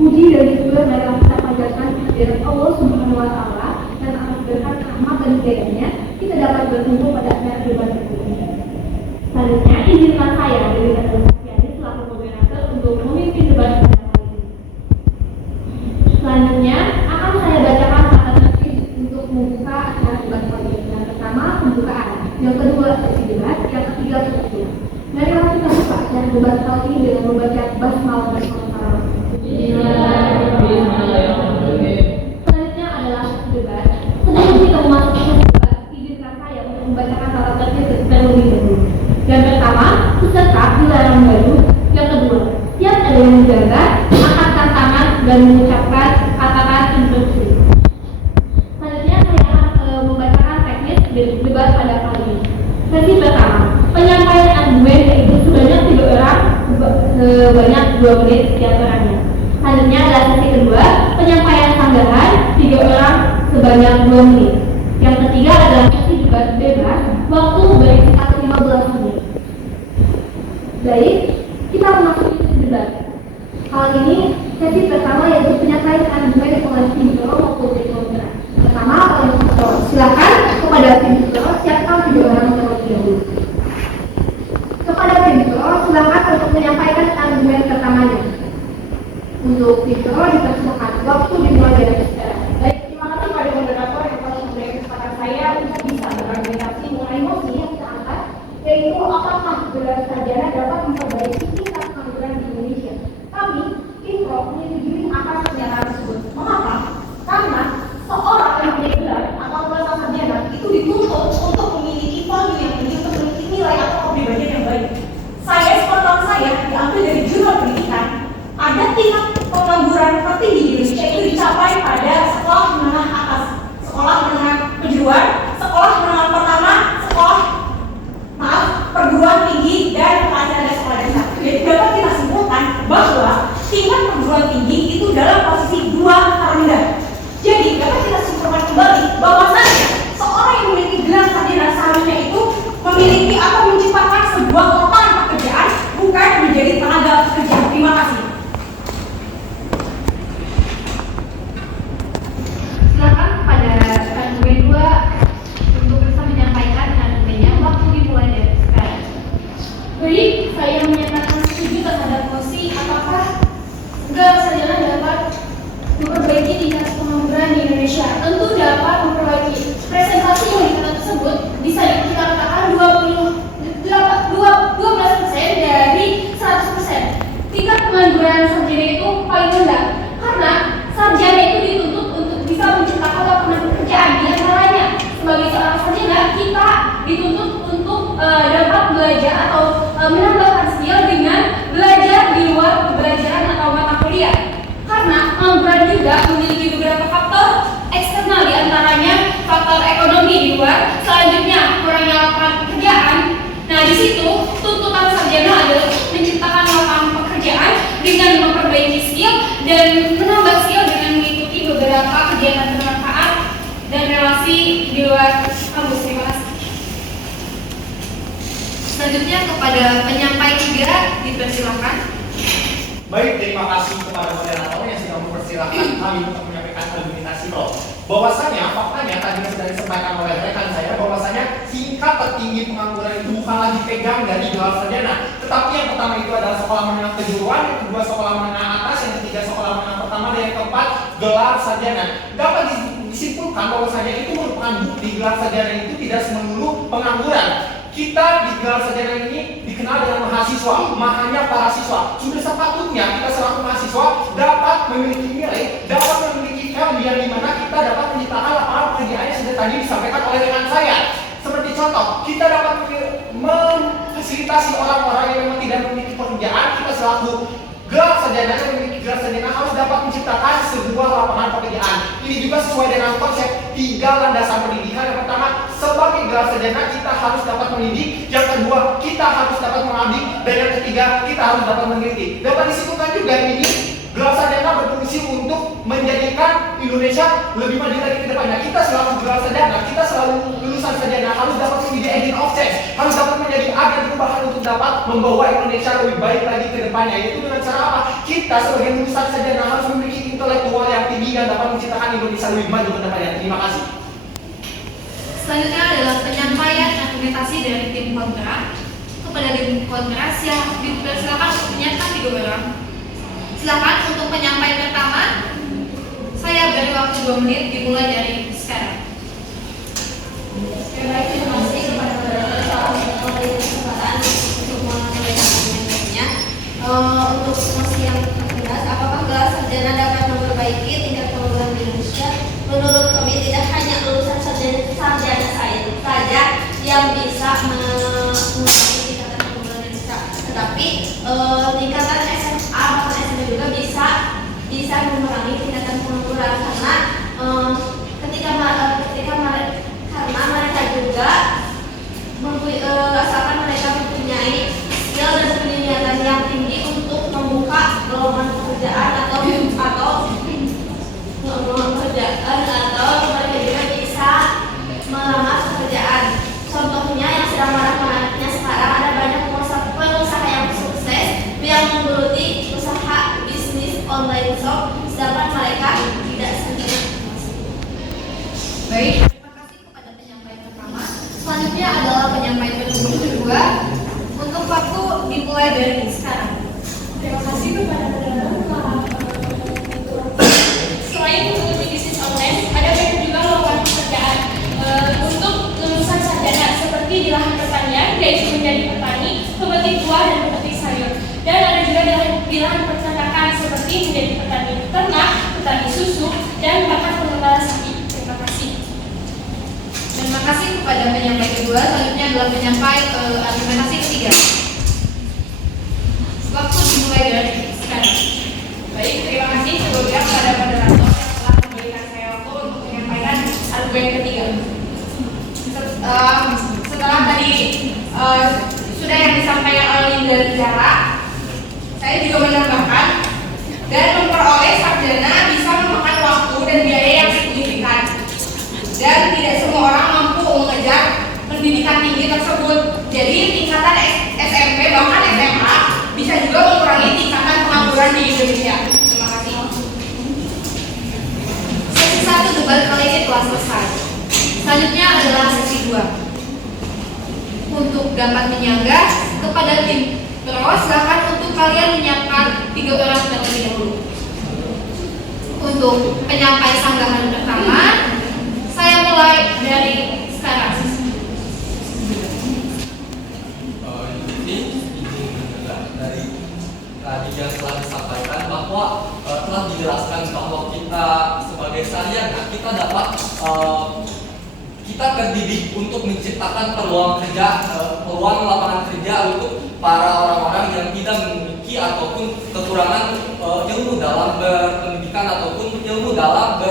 Puji dan syukur mereka kita panjatkan kehadirat Allah Subhanahu wa Ta'ala dan atas berkat rahmat dan hidayahnya kita dapat berkumpul pada acara debat ini. Selanjutnya, izinkan 3 peserta. Mari kita buka acara debat kali ini dengan membaca basmalah bersama-sama. Selanjutnya adalah debat. Sebelum kita memasuki debat, izinkan saya untuk membacakan syarat tertib terlebih dahulu. Yang pertama, peserta dilarang mengadu. Yang kedua, siap ada yang menjaga, angkatkan tangan dan mengucapkan kata-kata instruksi. Selanjutnya saya akan membacakan teknis debat pada kali ini. Sesi pertama, penyampaian argumen yaitu sebanyak 3 orang sebanyak 2 menit setiap orangnya. Selanjutnya adalah sesi kedua, penyampaian sanggahan 3 orang sebanyak 2 menit. Yang ketiga adalah sesi debat bebas, waktu berkisar 15 menit. Baik, kita memasuki sesi debat. Kali ini sesi pertama yaitu penyampaian argumen oleh tim pro maupun tim kontra. Pertama oleh tim pro, silakan kepada tim pro siapkan 3 orang terlebih dahulu. Kepada tim pro silakan untuk menyampaikan argumen pertamanya. Untuk tim pro dipersilakan waktu dimulai dari sekarang. Baik, terima kasih pada moderator yang telah memberikan kesempatan saya untuk bisa berargumentasi mengenai mosi yang kita angkat, yaitu apakah gelar sarjana dapat memperbaiki tingkat pengangguran di Indonesia. Kami, tim pro, menyetujui akan pernyataan tersebut. Mengapa? Karena seorang yang punya gelar atau gelar sarjana itu dituntut untuk memiliki value yang tinggi, untuk memiliki nilai atau kepribadian yang baik. Saya, sepengetahuan saya, diambil dari jurnal pendidikan, ada tingkat pengangguran tertinggi di Indonesia itu dicapai pada sekolah menengah atas, sekolah menengah kejuruan, sekolah menengah pertama, perguruan tinggi, dan ada sekolah dasar. Jadi dapat kita simpulkan bahwa tingkat perguruan tinggi itu dalam posisi 2 terendah. Jadi dapat kita simpulkan kembali bahwasanya seorang yang memiliki gelar sarjana seharusnya itu memiliki atau menciptakan sebuah lapangan pekerjaan, bukan menjadi tenaga kerja. Terima kasih. Silakan kepada argumen 2 untuk bisa menyampaikan argumennya. Waktu dimulai dari sekarang. Baik, saya menyatakan setuju terhadap mosi. Apakah gelar sarjana dapat memperbaiki tingkat pengangguran di Indonesia? Tentu dapat memperbaiki. Presentasi yang dikatakan tersebut bisa kita katakan 12% dari 100%. Tingkat pengangguran sarjana itu paling rendah karena sarjana itu dituntut untuk bisa menciptakan lapangan pekerjaan. Di antaranya sebagai seorang sarjana kita dituntut untuk dapat belajar atau menambahkan skill dengan belajar di luar pembelajaran atau mata kuliah. Karena pengangguran juga memiliki beberapa faktor eksternal, di antaranya faktor ekonomi di luar, selanjutnya kurangnya lapangan pekerjaan. Nah, di situ tuntutan sarjana adalah menciptakan lapangan pekerjaan dengan memperbaiki skill dan menambah skill dengan mengikuti beberapa kegiatan bermanfaat dan relasi di luar kampus. Terima kasih. Selanjutnya kepada penyampai 3 dipersilakan. Baik, terima kasih kepada moderator yang sudah mempersilahkan kami untuk menyampaikan argumentasi pro. Bahwasanya faktanya tadi sudah disampaikan oleh rekan saya bahwasanya tingkat tertinggi pengangguran itu bukanlah dipegang dari gelar sarjana, tetapi yang pertama itu adalah sekolah menengah kejuruan, yang kedua sekolah menengah atas, yang ketiga sekolah menengah pertama, dan yang keempat gelar sarjana. Dapat disimpulkan bahwasanya itu merupakan bukti gelar sarjana itu tidak melulu pengangguran. Kita di gelar sarjana ini dikenal dengan mahasiswa, mahanya para siswa. Sudah sepatutnya kita selaku mahasiswa dapat memiliki nilai, dapat memiliki kelebihan di mana kita dapat menciptakan lapangan pekerjaan yang sudah tadi disampaikan oleh rekan saya. Seperti contoh, kita dapat memfasilitasi orang-orang yang memang tidak memiliki pekerjaan. Kita selaku gelar sarjana yang memiliki gelar sarjana harus dapat menciptakan sebuah lapangan pekerjaan. Ini juga sesuai dengan konsep 3 landasan pendidikan. Yang pertama, sebagai gelar sarjana kita harus dapat mendidik. Yang kedua, kita harus dapat mengabdi. Dan yang ketiga, kita harus dapat meneliti. Dapat disebutkan juga ini gelar sarjana berfungsi untuk menjadikan Indonesia lebih maju lagi ke depannya. Kita selalu gelar sarjana, kita selalu lulusan sarjana harus dapat menjadi agent of change, harus dapat menjadi agen perubahan untuk dapat membawa Indonesia lebih baik lagi ke depannya. Yaitu dengan cara apa? Kita sebagai lulusan sarjana harus memiliki intelektual yang tinggi dan dapat menciptakan Indonesia lebih maju ke depannya. Terima kasih. Selanjutnya adalah penyampaian argumentasi dari tim kontra. Kepada tim kontra, silakan untuk menyatakan 3 orang. Silakan untuk penyampaian pertama. Saya beri waktu 2 menit dimulai dari sekarang. Terima kasih kepada moderator soal mengurangi tingkatan pengumpulan SK. Tetapi tingkatan SMA bahkan SMP juga bisa mengurangi tingkatan pengumpulan karena karena mereka juga asalkan mereka mempunyai skill dan pendidikan yang tinggi untuk membuka lowongan pekerjaan atau mereka juga bisa melamar pekerjaan. Contohnya yang sedang marak-maraknya sekarang, ada banyak pengusaha yang sukses yang menggeluti usaha bisnis online shop, sedangkan mereka tidak sendiri. Baik, terima kasih kepada penyampaian pertama. Selanjutnya adalah penyampaian penutup kedua. Untuk waktu dimulai dari sekarang. Terima kasih kepada selain mengikuti bisnis online, ada banyak juga lowongan pekerjaan untuk lulusan sarjana seperti di lahan pertanian, yaitu menjadi petani, pemetik buah dan pemetik sayur. Dan ada juga di lahan peternakan seperti menjadi petani ternak, petani susu, dan bahkan pengembala sapi. Terima kasih. Terima kasih kepada penyampaian kedua. Selanjutnya adalah penyampaian argumentasi ketiga. Waktu dimulai dari sekarang. Baik, terima kasih sebelumnya kepada moderator yang telah memberikan saya waktu untuk menyampaikan argumen ketiga. Setelah tadi sudah yang disampaikan oleh Linda Tiara, saya juga menambahkan dan memperoleh sarjana bisa memakan waktu dan biaya yang signifikan. Dan tidak semua orang mampu mengejar pendidikan tinggi tersebut. Jadi tingkatan SMP bahkan SMA bisa juga mengurangi tingkatan pengangguran di Indonesia. Terima kasih. Sesi 1 debat kali ini telah selesai. Selanjutnya adalah sesi 2. Untuk dapat menyanggah kepada tim pro, silakan untuk kalian menyiapkan 3 orang terlebih dahulu. Untuk penyampai sanggahan pertama, saya mulai dari sekarang. Dari tadi yang telah disampaikan bahwa telah dijelaskan bahwa kita sebagai sarjana kita dapat kita terdidik untuk menciptakan peluang kerja, peluang lapangan kerja untuk para orang-orang yang tidak memiliki ataupun kekurangan ilmu dalam berpendidikan ataupun ilmu dalam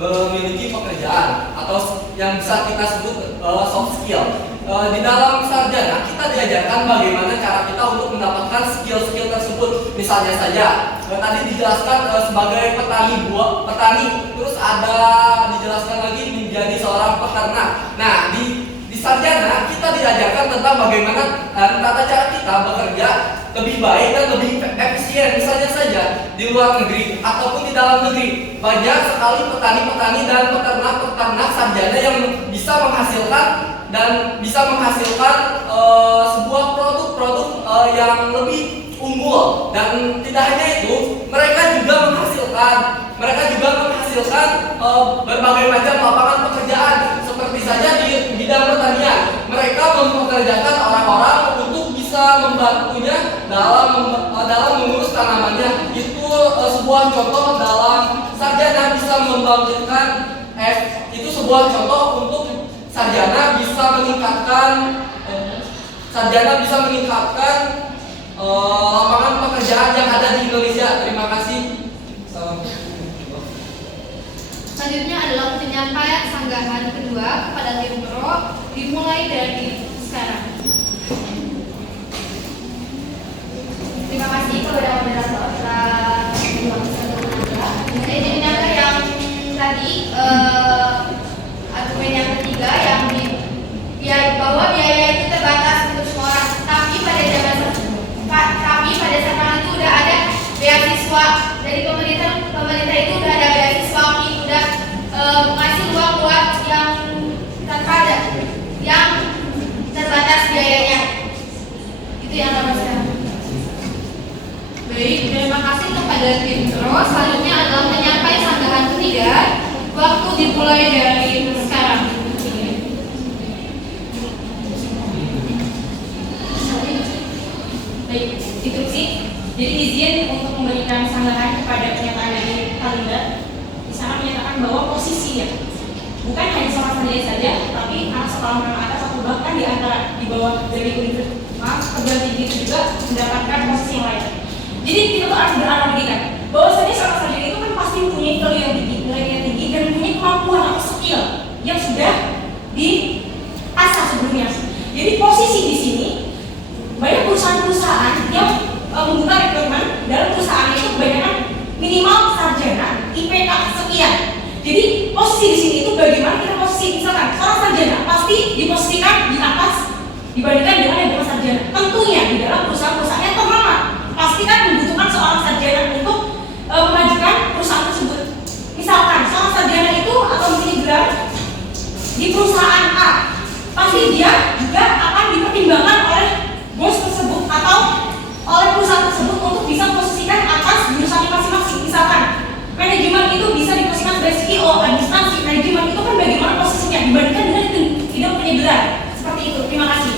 memiliki pekerjaan atau yang bisa kita sebut soft skill. Di dalam sarjana kita diajarkan bagaimana cara kita untuk mendapatkan skill-skill tersebut. Misalnya saja tadi dijelaskan sebagai petani, terus ada dijelaskan lagi menjadi seorang peternak. Nah, di sarjana kita diajarkan tentang bagaimana tata cara kita bekerja lebih baik dan lebih efisien. Misalnya saja di luar negeri ataupun di dalam negeri banyak sekali petani-petani dan peternak-peternak sarjana yang bisa menghasilkan sebuah produk-produk yang lebih unggul. Dan tidak hanya itu, mereka juga menghasilkan berbagai macam lapangan pekerjaan. Seperti saja di bidang pertanian, mereka mempekerjakan orang-orang untuk bisa membantunya dalam mengurus tanamannya. Itu sebuah contoh dalam sarjana bisa membangkitkan itu sebuah contoh untuk sarjana bisa meningkatkan lapangan pekerjaan yang ada di Indonesia. Terima kasih. Selanjutnya adalah penyampaian sanggahan kedua kepada tim pro, dimulai dari sekarang. Terima kasih kepada moderator telah saya ingin menyampaikan yang tadi argumen yang ketiga yang bahwa biaya itu terbatas untuk semua orang. Tapi pada sekarang itu udah ada beasiswa dari pemerintah itu udah ada beasiswa udah mengasih uang buat yang tanpa ada yang terbatas biayanya. Itu yang harus saya. Baik, terima kasih kepada tim pro. Selanjutnya adalah penyampaian sanggahan ketiga. Waktu dimulai dari sekarang. Baik, instruksi. Jadi izin untuk memberikan sanggahan kepada pernyataan dari Kalinda. Di sana menyatakan bahwa posisinya bukan hanya seorang sarjana saja, tapi anak sekolah menengah atas atau bahkan di bawah dari universitas perguruan tinggi itu juga mendapatkan posisi yang lain. Jadi kita tuh harus beranalogikan bahwasanya seorang sarjana itu kan pasti mempunyai value yang tinggi, nilai yang tinggi, dan mempunyai kemampuan atau skill yang sudah diasah sebelumnya. Jadi posisi di sini banyak perusahaan-perusahaan yang membuka rekrutmen dalam perusahaan itu kebanyakan minimal sarjana IPK sekian. Jadi posisi di sini itu bagaimana kita posisi, misalkan seorang sarjana pasti diposisikan di atas dibandingkan dengan yang bukan sarjana. Tentunya di dalam perusahaan-perusahaan yang ternama pasti kan membutuhkan seorang sarjana untuk memajukan perusahaan tersebut. Misalkan seorang sarjana itu atau memiliki gelar di perusahaan A, pasti dia juga akan dipertimbangkan oleh bos tersebut atau oleh perusahaan tersebut untuk bisa posisikan atas jurusannya masing-masing. Misalkan manajemen itu bisa diposisikan sebagai CEO, administrasi, manajemen itu kan bagaimana posisinya dibandingkan dengan itu tidak punya gelar. Seperti itu. Terima kasih.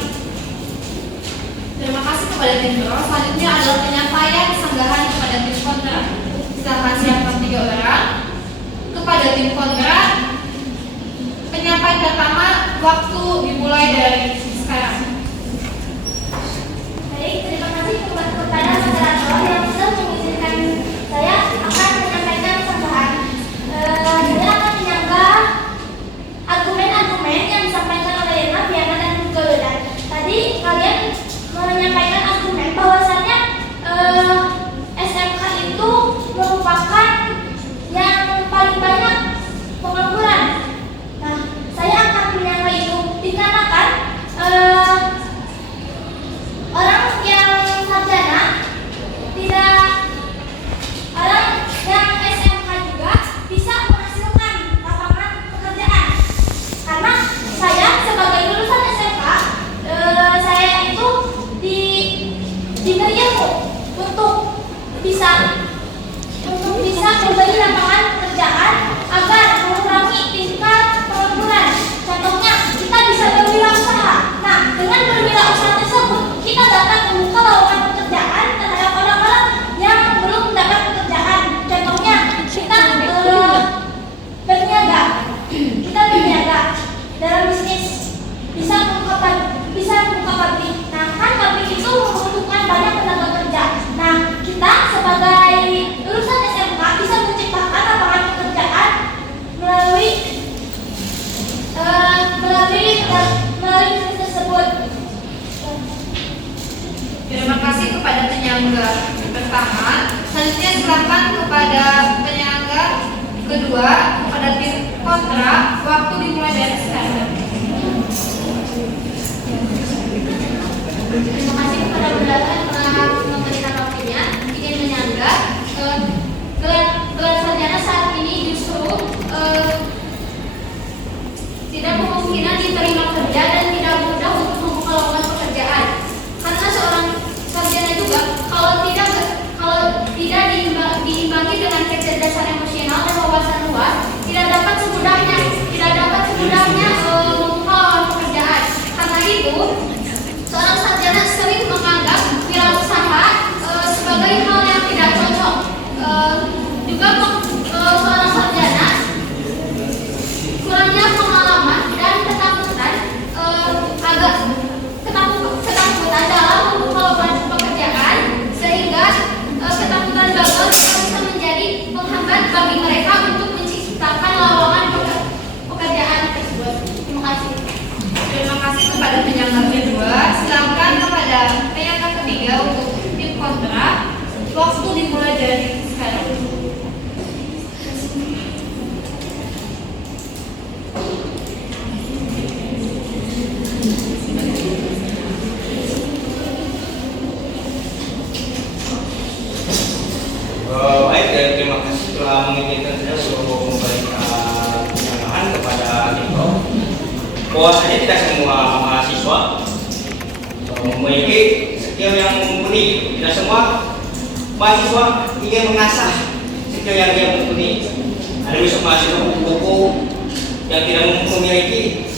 Terima kasih kepada tim Bro. Selanjutnya adalah penyampaian sanggahan kepada tim kontra. Silakan siapkan 3 orang. Kepada tim kontra, penyampaian pertama waktu dimulai dari sekarang. Baik, terima kasih kepada moderator yang sudah mengizinkan saya akan menyampaikan sanggahan. Saya akan menyanggah argumen-argumen yang disampaikan oleh Irma, Fiana, dan Goldan. Tadi kalian menyampaikan argumen bahwasannya SMK itu merupakan yang paling banyak pengangguran. Nah, saya akan menyanggah itu dikarenakan orang yang sarjana tidak, orang yang SMK juga bisa menghasilkan lapangan pekerjaan. Karena saya sebagai lulusan SMK, saya itu diberi ilmu untuk bisa memberi lapangan pekerjaan agar mengurangi tingkat pengangguran. Contohnya, kita bisa berwirausaha. Nah, dengan berwirausaha tersebut, kita dapat membuka lowongan pekerjaan terhadap orang-orang yang belum mendapat pekerjaan. Contohnya, kita berniaga. Kita berniaga dalam bisnis, bisa membuka pabrik. Nah, kan pabrik itu membutuhkan banyak tenaga kerja. Nah, kita sebagai lulusan SMK bisa menciptakan lapangan pekerjaan melalui bisnis tersebut. Terima kasih kepada penyangga pertama. Selanjutnya silakan kepada penyangga kedua, kepada tim kontra. Waktu dimulai dari sekarang. Terima kasih kepada moderator yang telah memberikan waktunya. Ingin menyanggah gelar sarjana saat ini justru tidak memungkinkan diterima kerja dan tidak mudah untuk membuka lowongan pekerjaan. Karena seorang sarjana juga kalau tidak diimbangi dengan kecerdasan emosional dan wawasan luas, tidak dapat semudahnya membuka lowongan pekerjaan. Karena itu, seorang sarjana sering menganggap wirausaha sebagai hal yang tidak cocok. Juga seorang sarjana kurangnya pengalaman dan ketakutan dalam membuka lowongan pekerjaan, sehingga ketakutan gagal bisa menjadi penghambat bagi mereka untuk menciptakan lowongan pekerjaan tersebut. Terima kasih. Terima kasih kepada penyangga kedua. Silakan kepada penyangga ketiga untuk tim kontra. Waktu dimulai dari sekarang. Baik, terima kasih telah mengizinkan saya untuk memberikan penyanggahan kepada Timro. Bahwasanya tidak semua mahasiswa memiliki skill yang mumpuni. Tidak semua mahasiswa ingin mengasah skill yang dia mumpuni. Ada mahasiswa buku yang tidak memiliki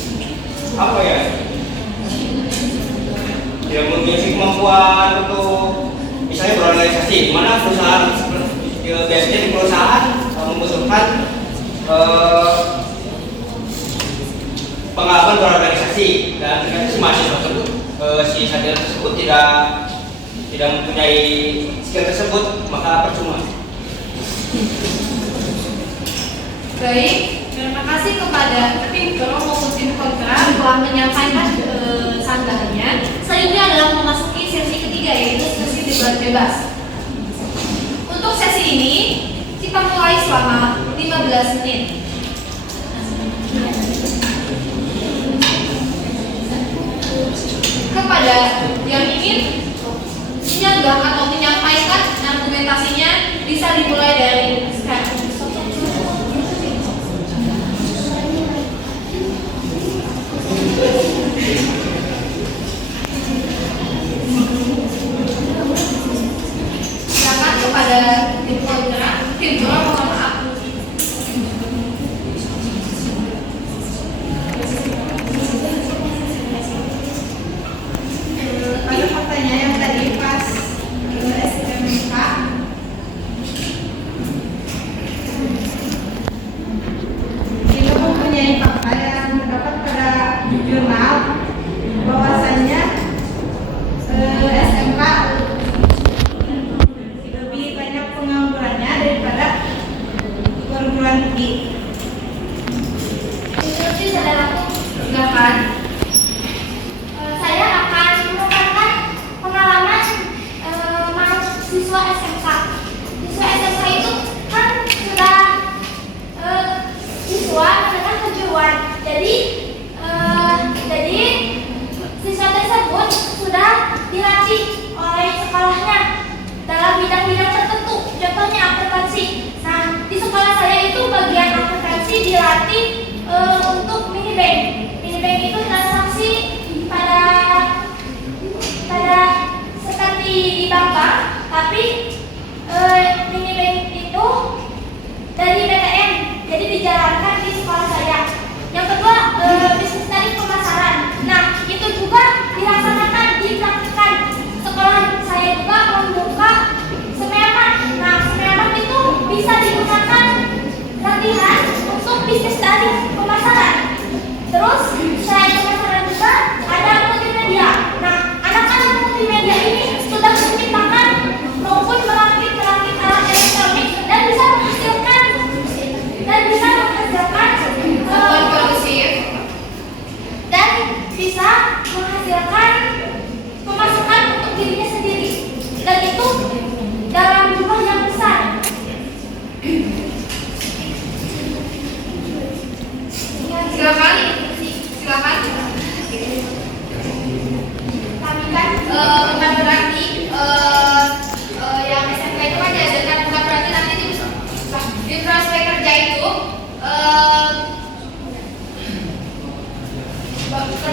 tidak memiliki kemampuan untuk misalnya berorganisasi, di mana perusahaan biasanya di perusahaan membutuhkan pengalaman berorganisasi dan ternyata si mahasiswa tersebut si sarjana tersebut tidak mempunyai skill tersebut, maka percuma. Baik, terima kasih kepada tim pro maupun tim kontra telah menyampaikan sanggahannya. Selanjutnya adalah memasuki sesi ketiga, yaitu sesi debat bebas. Untuk sesi ini kita mulai selama 15 menit. Kepada yang ingin menyanggah atau menyampaikan argumentasinya bisa dimulai dari sekarang. Silakan kepada tim kontra, mohon maaf. Pada faktanya yang tadi pas SMK kita mempunyai fakta yang terdapat pada jurnal bahwasannya SMK lebih banyak penganggurannya daripada perguruan tinggi. Instruksi saudaraku, Silakan. saya akan merupakan pengalaman mahasiswa SMK. Siswa SMK itu kan sudah siswa dengan kejuruan. Jadi siswa tersebut sudah dilatih oleh sekolahnya dalam bidang-bidang tertentu. Contohnya akuntansi. Nah, di sekolah saya itu bagian akuntansi dilatih untuk mini bank. Mini bank itu transaksi pada seperti di bank, tapi mini bank itu dari BTN, jadi dijalankan di sekolah saya. Yang kedua, bisnis tadi pemasaran. Nah, itu juga dilaksanakan, dipraktikkan. Sekolah saya juga membuka sememan. Nah, sememan itu bisa digunakan latihan untuk bisnis tadi pemasaran. Terus selain pemasaran juga ada multimedia. Nah, anak-anak multimedia ini sudah menciptakan maupun merakit alat elektronik dan bisa menghasilkan dan bisa menghasilkan pemasukan untuk dirinya sendiri, dan itu dalam jumlah yang besar. Silakan. Kami kan Bukan berarti yang SMK itu kan diajarkan, bukan berarti nanti di prospek kerja itu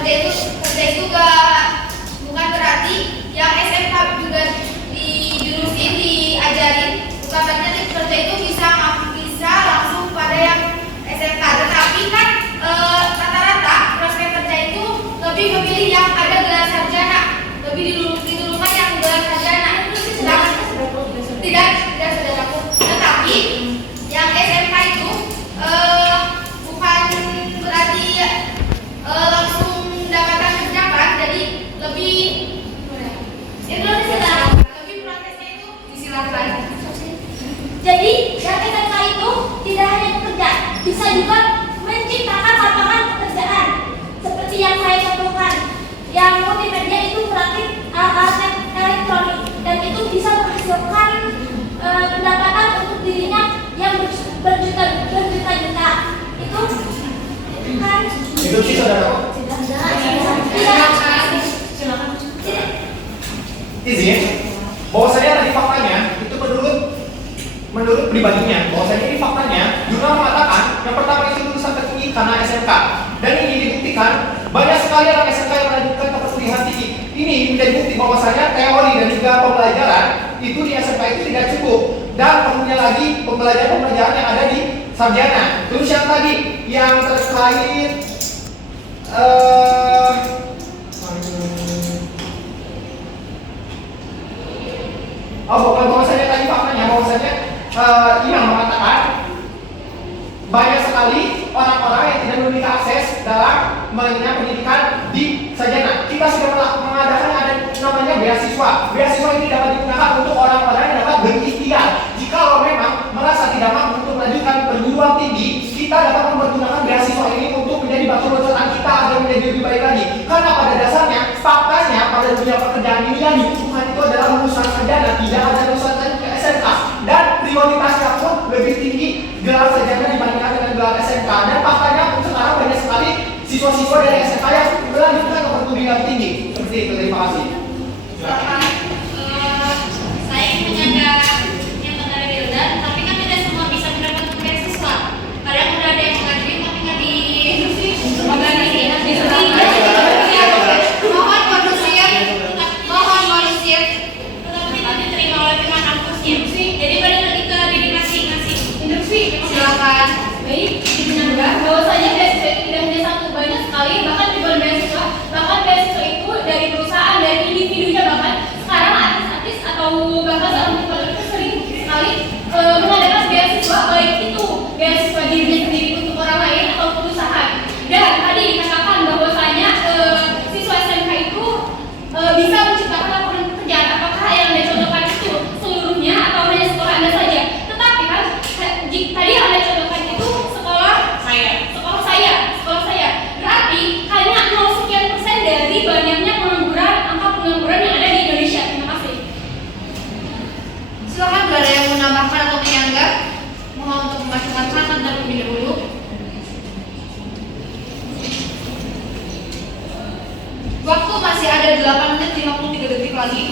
kerja itu bukan berarti yang SMK juga dijurusin, diajarin, bukan berarti nanti kerja itu bisa langsung pada yang SMK. Tetapi kan rata-rata prospek kerja itu lebih memilih yang ada gelar sarjana, lebih didulukan yang gelar sarjana. Tidak saudaraku. Tetapi yang SMK itu bukan berarti langsung mendapatkan kerja kan, jadi lebih lebih prosesnya itu disilakan. Jadi yang SMK itu tidak hanya bekerja, bisa juga menciptakan lapangan pekerjaan seperti yang saya contohkan. Yang multimedia itu merakit alat elektronik dan itu bisa menghasilkan pendapatan untuk dirinya yang berjuta-juta. Itu kan Itu sih saudara. silakan. Izin, bahwasanya tadi faktanya itu menurut pribadinya, bahwasanya ini faktanya jurnal mengatakan yang pertama itu lulusan tertinggi karena SMK, dan ini dibuktikan banyak sekali anak SMK yang melanjutkan ke perkuliahan tinggi. Ini menjadi bukti bahwasanya teori dan juga pembelajaran itu di SMK itu tidak cukup, dan perlunya lagi pembelajaran yang ada di sarjana. Terus yang tadi yang terkait bahwasanya tadi faktanya bahwasanya Imam mengatakan banyak sekali orang-orang yang tidak memiliki akses dalam mengenyam pendidikan di Sarjana. Kita sudah mengadakan ada namanya beasiswa. Beasiswa ini dapat digunakan untuk orang-orang yang dapat berikhtiar. Jika memang merasa tidak mampu untuk melanjutkan perguruan tinggi, kita dapat mempergunakan beasiswa ini untuk menjadi batu loncatan kita agar menjadi lebih baik lagi. Karena pada dasarnya, faktanya pada dunia pekerjaan ini yang dibutuhkan itu adalah lulusan sarjana, tidak ada lulusan SMK. Dan prioritasnya pun lebih tinggi gelar sarjana dibandingkan dengan gelar SMK. Dan faktanya pun sekarang banyak sekali siswa-siswa dari SMK yang melanjutkan ke perguruan tinggi. Seperti itu, terima kasih. Silakan. Saya ingin menyanggah yang menarik Wildan, tapi kan tidak semua bisa mendapatkan beasiswa. Kadang udah ada yang mengajuin tapi nggak di mohon kondusif, tetapi tidak diterima oleh pihak kampusnya. Jadi balik lagi ke diri masing-masing. Silakan. Baik, dibenarkan bahwasanya beasiswa itu tidak hanya satu, banyak sekali, bahkan ribuan beasiswa. Bahkan beasiswa itu dari perusahaan, dari individunya, bahkan sekarang artis-artis atau bahkan seorang influencer itu sering sekali mengadakan beasiswa, baik itu beasiswa dirinya sendiri untuk orang lain atau perusahaan. Dan tadi dikatakan bahwasanya siswa SMK itu bisa menciptakan laporan pekerjaan. Apakah yang Anda contohkan itu seluruhnya atau hanya sekolah Anda saja? Tetapi kan tadi yang Anda contohkan itu sekolah saya. Berarti hanya 0 sekian persen dari banyaknya angka pengangguran yang ada di Indonesia. Terima kasih. Silakan bila ada yang menambahkan atau menyanggah. Mohon untuk membacakan sanad dan lebih dahulu. Waktu masih ada 8 menit 53 detik lagi.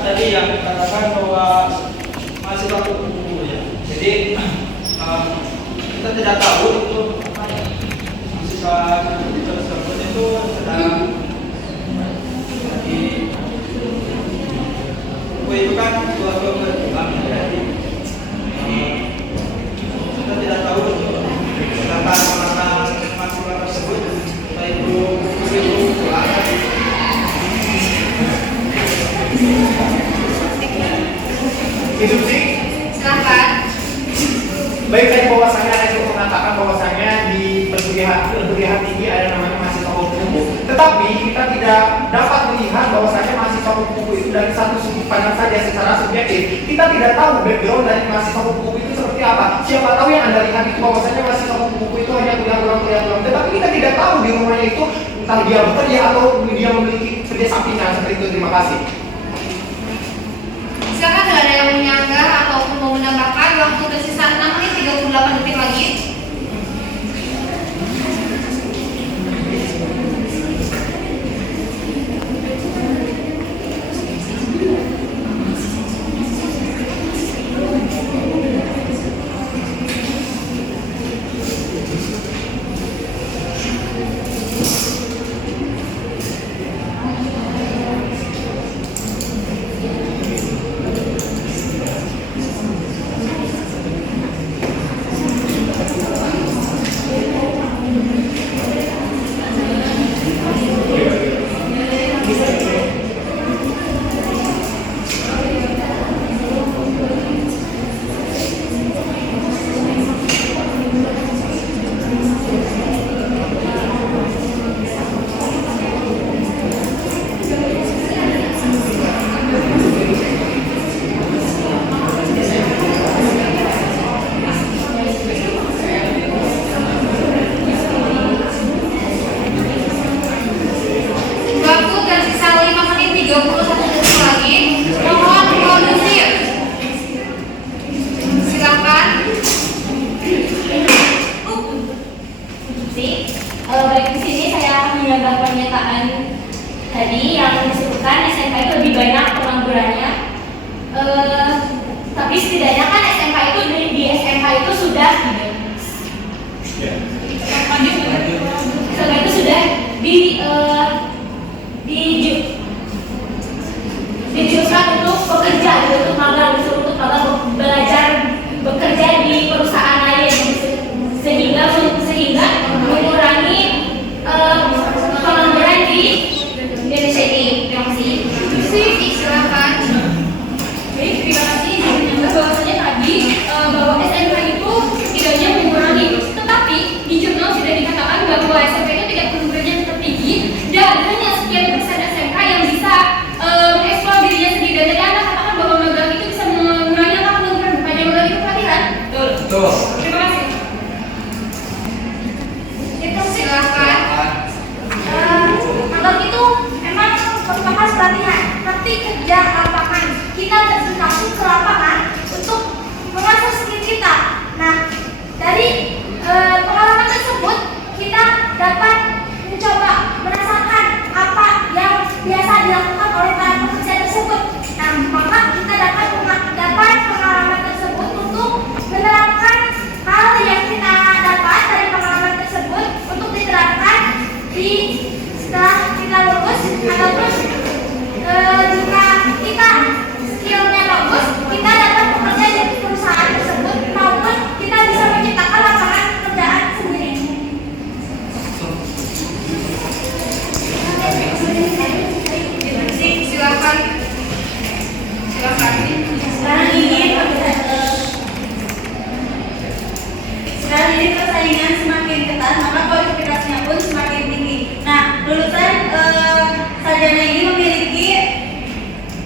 Tadi yang dikatakan bahwa mahasiswa kupu-kupu ya. Jadi kita tidak tahu itu mahasiswa tersebut itu sedang di kupu itu kan suatu berkembang ya. Kita tidak tahu tentang mahasiswa tersebut baik itu hidup sih. Silakan. Baik, tadi bahwasannya ada yang mengatakan bahwasannya di perguruan tinggi ada namanya mahasiswa kupu-kupu. Tetapi kita tidak dapat melihat bahwasannya mahasiswa kupu-kupu itu dari satu sudut pandang saja secara subjektif. Kita tidak tahu background dari mahasiswa kupu-kupu itu seperti apa. Siapa tahu yang Anda lihat itu bahwasannya mahasiswa kupu-kupu itu hanya kuliah. Tetapi kita tidak tahu di rumahnya itu entah dia bekerja atau dia memiliki kerja sampingan seperti itu. Terima kasih. Silakan bila ada yang menyanggah ataupun mau menambahkan. Waktu tersisa 6 menit 38 detik lagi. Baik, di sini saya akan menambah pernyataan tadi yang disebutkan SMK itu lebih banyak penganggurannya. Tapi setidaknya kan SMK itu di SMK itu sudah itu sudah dijurusan untuk bekerja, untuk magang, untuk magang belajar bekerja di perusahaan lain sehingga mengurangi pengangguran di Indonesia ini. Terima kasih. Silakan. Baik, terima kasih. Bahwasanya tadi bahwa SMK itu setidaknya mengurangi, tetapi di jurnal sudah dikatakan bahwa SMK itu tidak perlu bekerja tertinggi dan hanya sekian persen SMK yang bisa mengeksplor dirinya sendiri. Dan tadi Anda katakan bahwa magang itu bisa mengurangi apa pengangguran, bukannya magang itu pelatihan. Betul. Terima kasih. Silakan. Magang itu emang merupakan pelatihan, tapi kerja lapangan kita terjun langsung ke lapangan untuk mengasah skill kita. Nah, dari pengalaman tersebut kita dapat mencoba merasakan apa yang biasa dilakukan oleh para pekerja tersebut. Nah, maka kita dapat pengalaman tersebut untuk menerapkan hal yang kita dapat dari pengalaman tersebut untuk diterapkan di setelah kita lulus ataupun jika kita skillnya bagus, kita dapat bekerja di perusahaan tersebut maupun kita bisa menciptakan lapangan pekerjaan sendiri. Silakan. Sekarang ini persaingan semakin ketat, maka kualifikasinya pun semakin tinggi. Nah, lulusan sarjana ini memiliki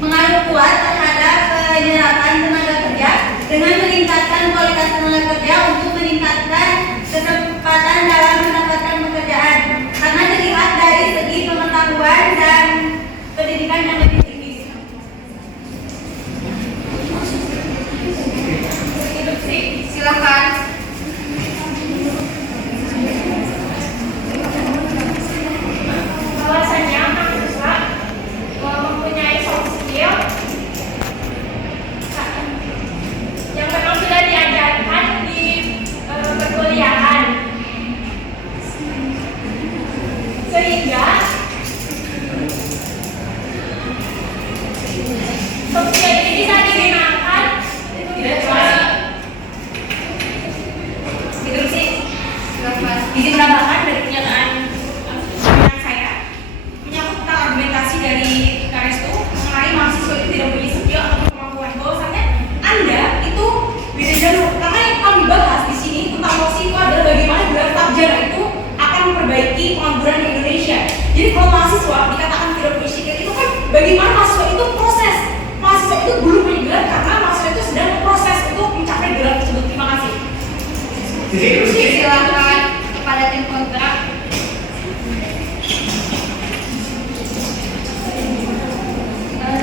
pengaruh kuat terhadap penyerapan tenaga kerja dengan meningkatkan kualitas tenaga kerja untuk meningkatkan kesempatan dalam mendapatkan pekerjaan karena dilihat dari segi pengetahuan dan pendidikan yang lebih tinggi. Silakan. Bahwasanya mahasiswa mempunyai soft skill yang memang sudah diajarkan di perkuliahan, sehingga soft skill ini bisa digunakan Izin menambahkan dari pernyataan saya menyangkut tentang argumentasi dari Karestu mengenai mahasiswa itu tidak memiliki skill atau kemampuan. Bahwasannya Anda itu beda jalur karena yang kami bahas di sini tentang mosi itu adalah bagaimana gelar sarjana itu akan memperbaiki pengangguran di Indonesia. Jadi kalau mahasiswa dikatakan tidak punya skill itu kan bagaimana mahasiswa itu proses. Mahasiswa itu belum punya gelar karena mahasiswa itu sedang proses untuk mencapai gelar tersebut. Terima kasih. Silakan kepada tim kontrak.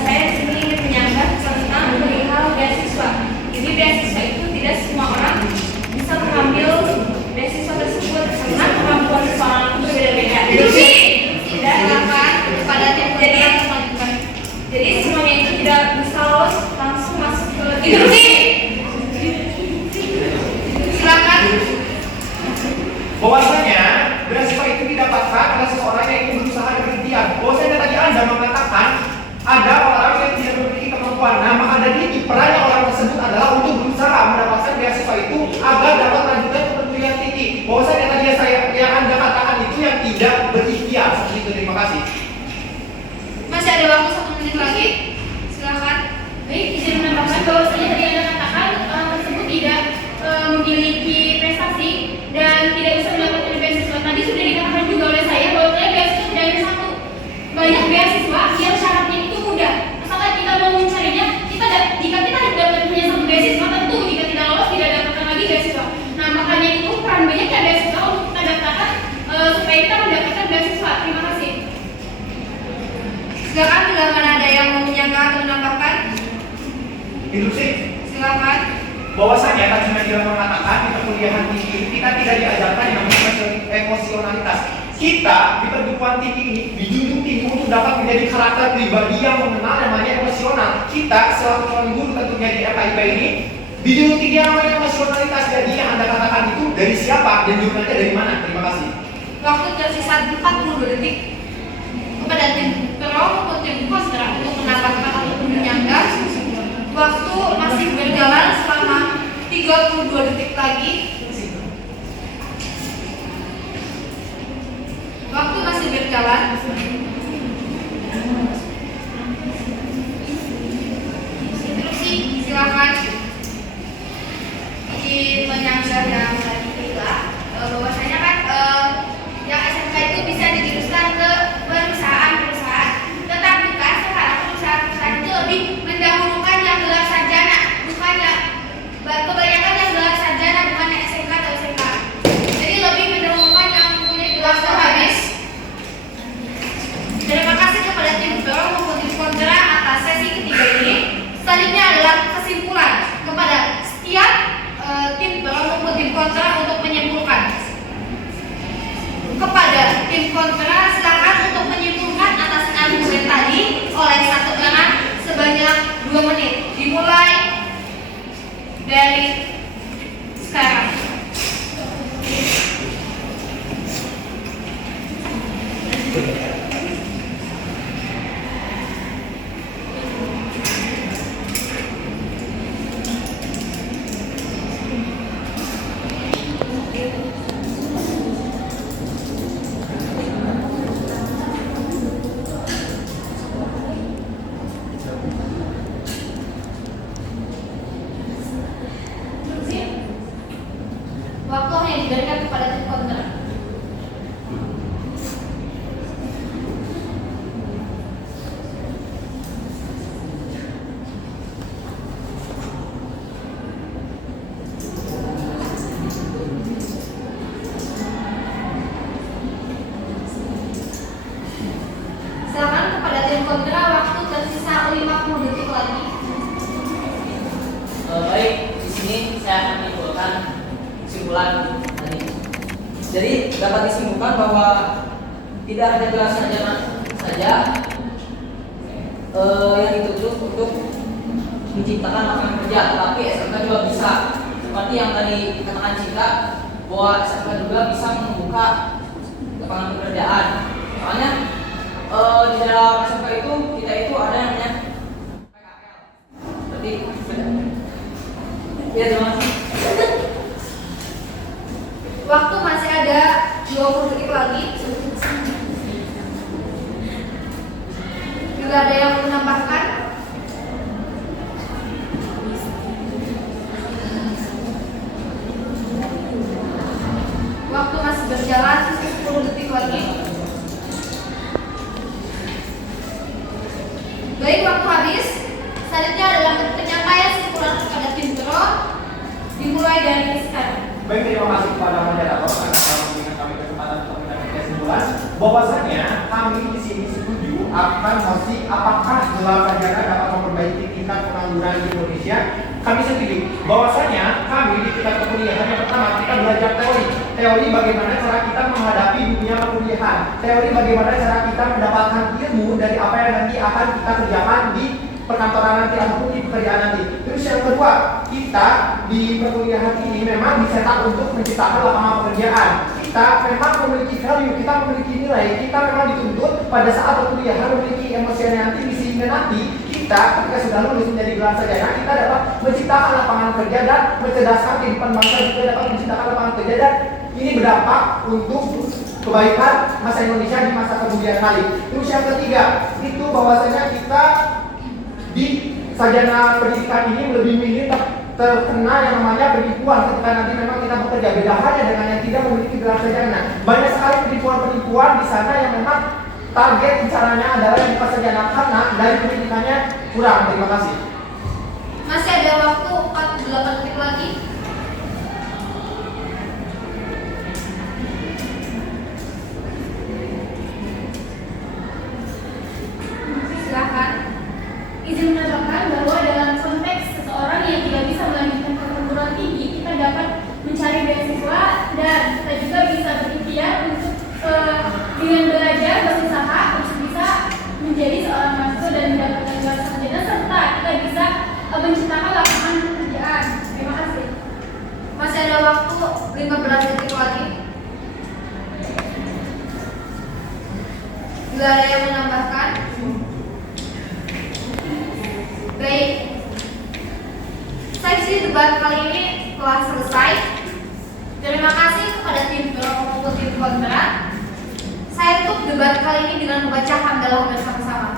Saya di sini ingin menyanggah tentang perihal beasiswa. Jadi beasiswa itu tidak semua orang bisa mengambil beasiswa tersebut karena kemampuan seseorang itu berbeda-beda. Silakan kepada tim kontrak melanjutkan. Jadi semuanya itu tidak bisa lolos langsung masuk ke Silakan. Bahwasanya beasiswa itu didapatkan oleh seseorang yang ingin berusaha dan berikhtiar. Bahwasanya tadi Anda mengatakan ada orang yang tidak memiliki kemampuan. Nah, maka dari perannya orang tersebut adalah untuk berusaha mendapatkan beasiswa itu agar dapat melanjutkan ke perguruan tinggi. Bahwasanya tadi yang Anda katakan itu yang tidak berikhtiar. Seperti itu. Terima kasih. Masih ada waktu 1 menit lagi. Silakan. Baik, izin menambahkan bahwasanya tadi Anda katakan orang tersebut tidak memiliki prestasi dan tidak bisa mendapatkan beasiswa. Tadi sudah dikatakan juga oleh saya bahwa beasiswa tidak hanya satu. Banyak beasiswa yang syaratnya itu mudah. Asalkan kita mau mencarinya, jika kita dapat hanya satu beasiswa, tentu jika tidak lolos tidak dapatkan lagi beasiswa. Nah, makanya itu peran banyaknya beasiswa untuk kita daftarkan supaya kita mendapatkan beasiswa. Terima kasih. Silakan bila mana ada yang mau menyanggah atau menambahkan. Instruksi. Silakan. Bahwasanya tadi Nadira mengatakan di perkuliahan tinggi kita tidak diajarkan yang namanya emosionalitas. Kita di perguruan tinggi ini dijunjung tinggi untuk dapat menjadi karakter pribadi yang mengenal namanya emosional. Kita selaku calon guru tentunya di FIP ini dijunjung tinggi yang namanya emosionalitas. Jadi yang Anda katakan itu dari siapa dan jumlahnya dari mana? Terima kasih. Waktu tersisa 42 detik kepada tim pro maupun tim kontra untuk mendapatkan ataupun menyangga. Waktu masih berjalan selama 32 detik lagi. Waktu masih berjalan. Instruksi, silakan. Izin menyanggah yang tadi juga bahwasanya kan yang SMK itu bisa dijuruskan ke perusahaan-perusahaan. Tetapi kan sekarang perusahaan-perusahaan itu lebih mendahulukan yang gelar sarjana, bukannya kebanyakan yang gelar sarjana bukannya SMK atau SMK. Jadi lebih mendahulukan yang mempunyai gelar sarjana. Terima kasih kepada tim pro maupun tim kontra atas sesi ketiga ini. Selanjutnya adalah kesimpulan kepada setiap tim pro maupun tim kontra untuk menyimpulkan. Kepada tim kontra silakan untuk menyimpulkan atas argumen tadi oleh satu orang sebanyak 2 menit. Dimulai dari sekarang. Waktu hanya diberikan kepada tim kontra. Silakan kepada tim kontra, waktu tersisa 50 detik lagi. Baik, di sini saya akan menyimpulkan kesimpulan tadi. Jadi dapat disimpulkan bahwa tidak hanya gelar sarjana saja yang dituntut untuk menciptakan lapangan kerja, tetapi SMK juga bisa seperti yang tadi dikatakan Cinta bahwa SMK juga bisa membuka lapangan pekerjaan. Soalnya di dalam SMK itu kita itu ada yang namanya PKL. Berarti ya terima kasih. Waktu masih ada 20 detik lagi. Bila ada yang menambahkan, waktu masih berjalan, sisa 10 detik lagi. Baik, waktu habis. Selanjutnya adalah penyampaian kesimpulan kepada tim pro. Dimulai dari sekarang. Baik, terima kasih kepada moderator karena telah memberikan kami kesempatan untuk mendapat kesimpulan bahwasanya kami di sini setuju akan mosi apakah gelar sarjana dapat memperbaiki tingkat pengangguran di Indonesia. Kami setuju bahwasanya kami di tingkat perkuliahan yang pertama kita belajar teori bagaimana cara kita menghadapi dunia perkuliahan, teori bagaimana cara kita mendapatkan ilmu dari apa yang nanti akan kita kerjakan di perkantoran nanti ataupun di pekerjaan nanti. Terus yang kedua, kita di perkuliahan ini memang dicetak untuk menciptakan lapangan pekerjaan. Kita memang memiliki value, kita memiliki nilai, kita memang dituntut pada saat perkuliahan memiliki emosional nanti, sehingga nanti kita ketika sudah lulus menjadi gelar sarjana kita dapat menciptakan lapangan kerja dan mencerdaskan kehidupan bangsa, juga dapat menciptakan lapangan kerja dan ini berdampak untuk kebaikan masa Indonesia di masa kemudian hari. Terus yang ketiga, itu bahwasanya kita di sarjana pendidikan ini lebih milih terkena yang namanya penipuan ketika nanti memang kita bekerja. Beda halnya dengan yang tidak memiliki gelar sarjana. Banyak sekali penipuan-penipuan di sana yang memang target bicaranya adalah yang bukan sarjana karena dari pendidikannya kurang. Terima kasih. Masih ada waktu 48 detik lagi. Silakan. Izin menambahkan bahwa dalam konteks seseorang yang tidak bisa melanjutkan ke perguruan tinggi, kita dapat mencari beasiswa dan kita juga bisa berikhtiar 15 detik lagi. Bila ada yang menambahkan? Baik. Sesi debat kali ini telah selesai. Terima kasih kepada tim pro maupun tim kontra. Saya tutup debat kali ini dengan membaca hamdalah bersama-sama.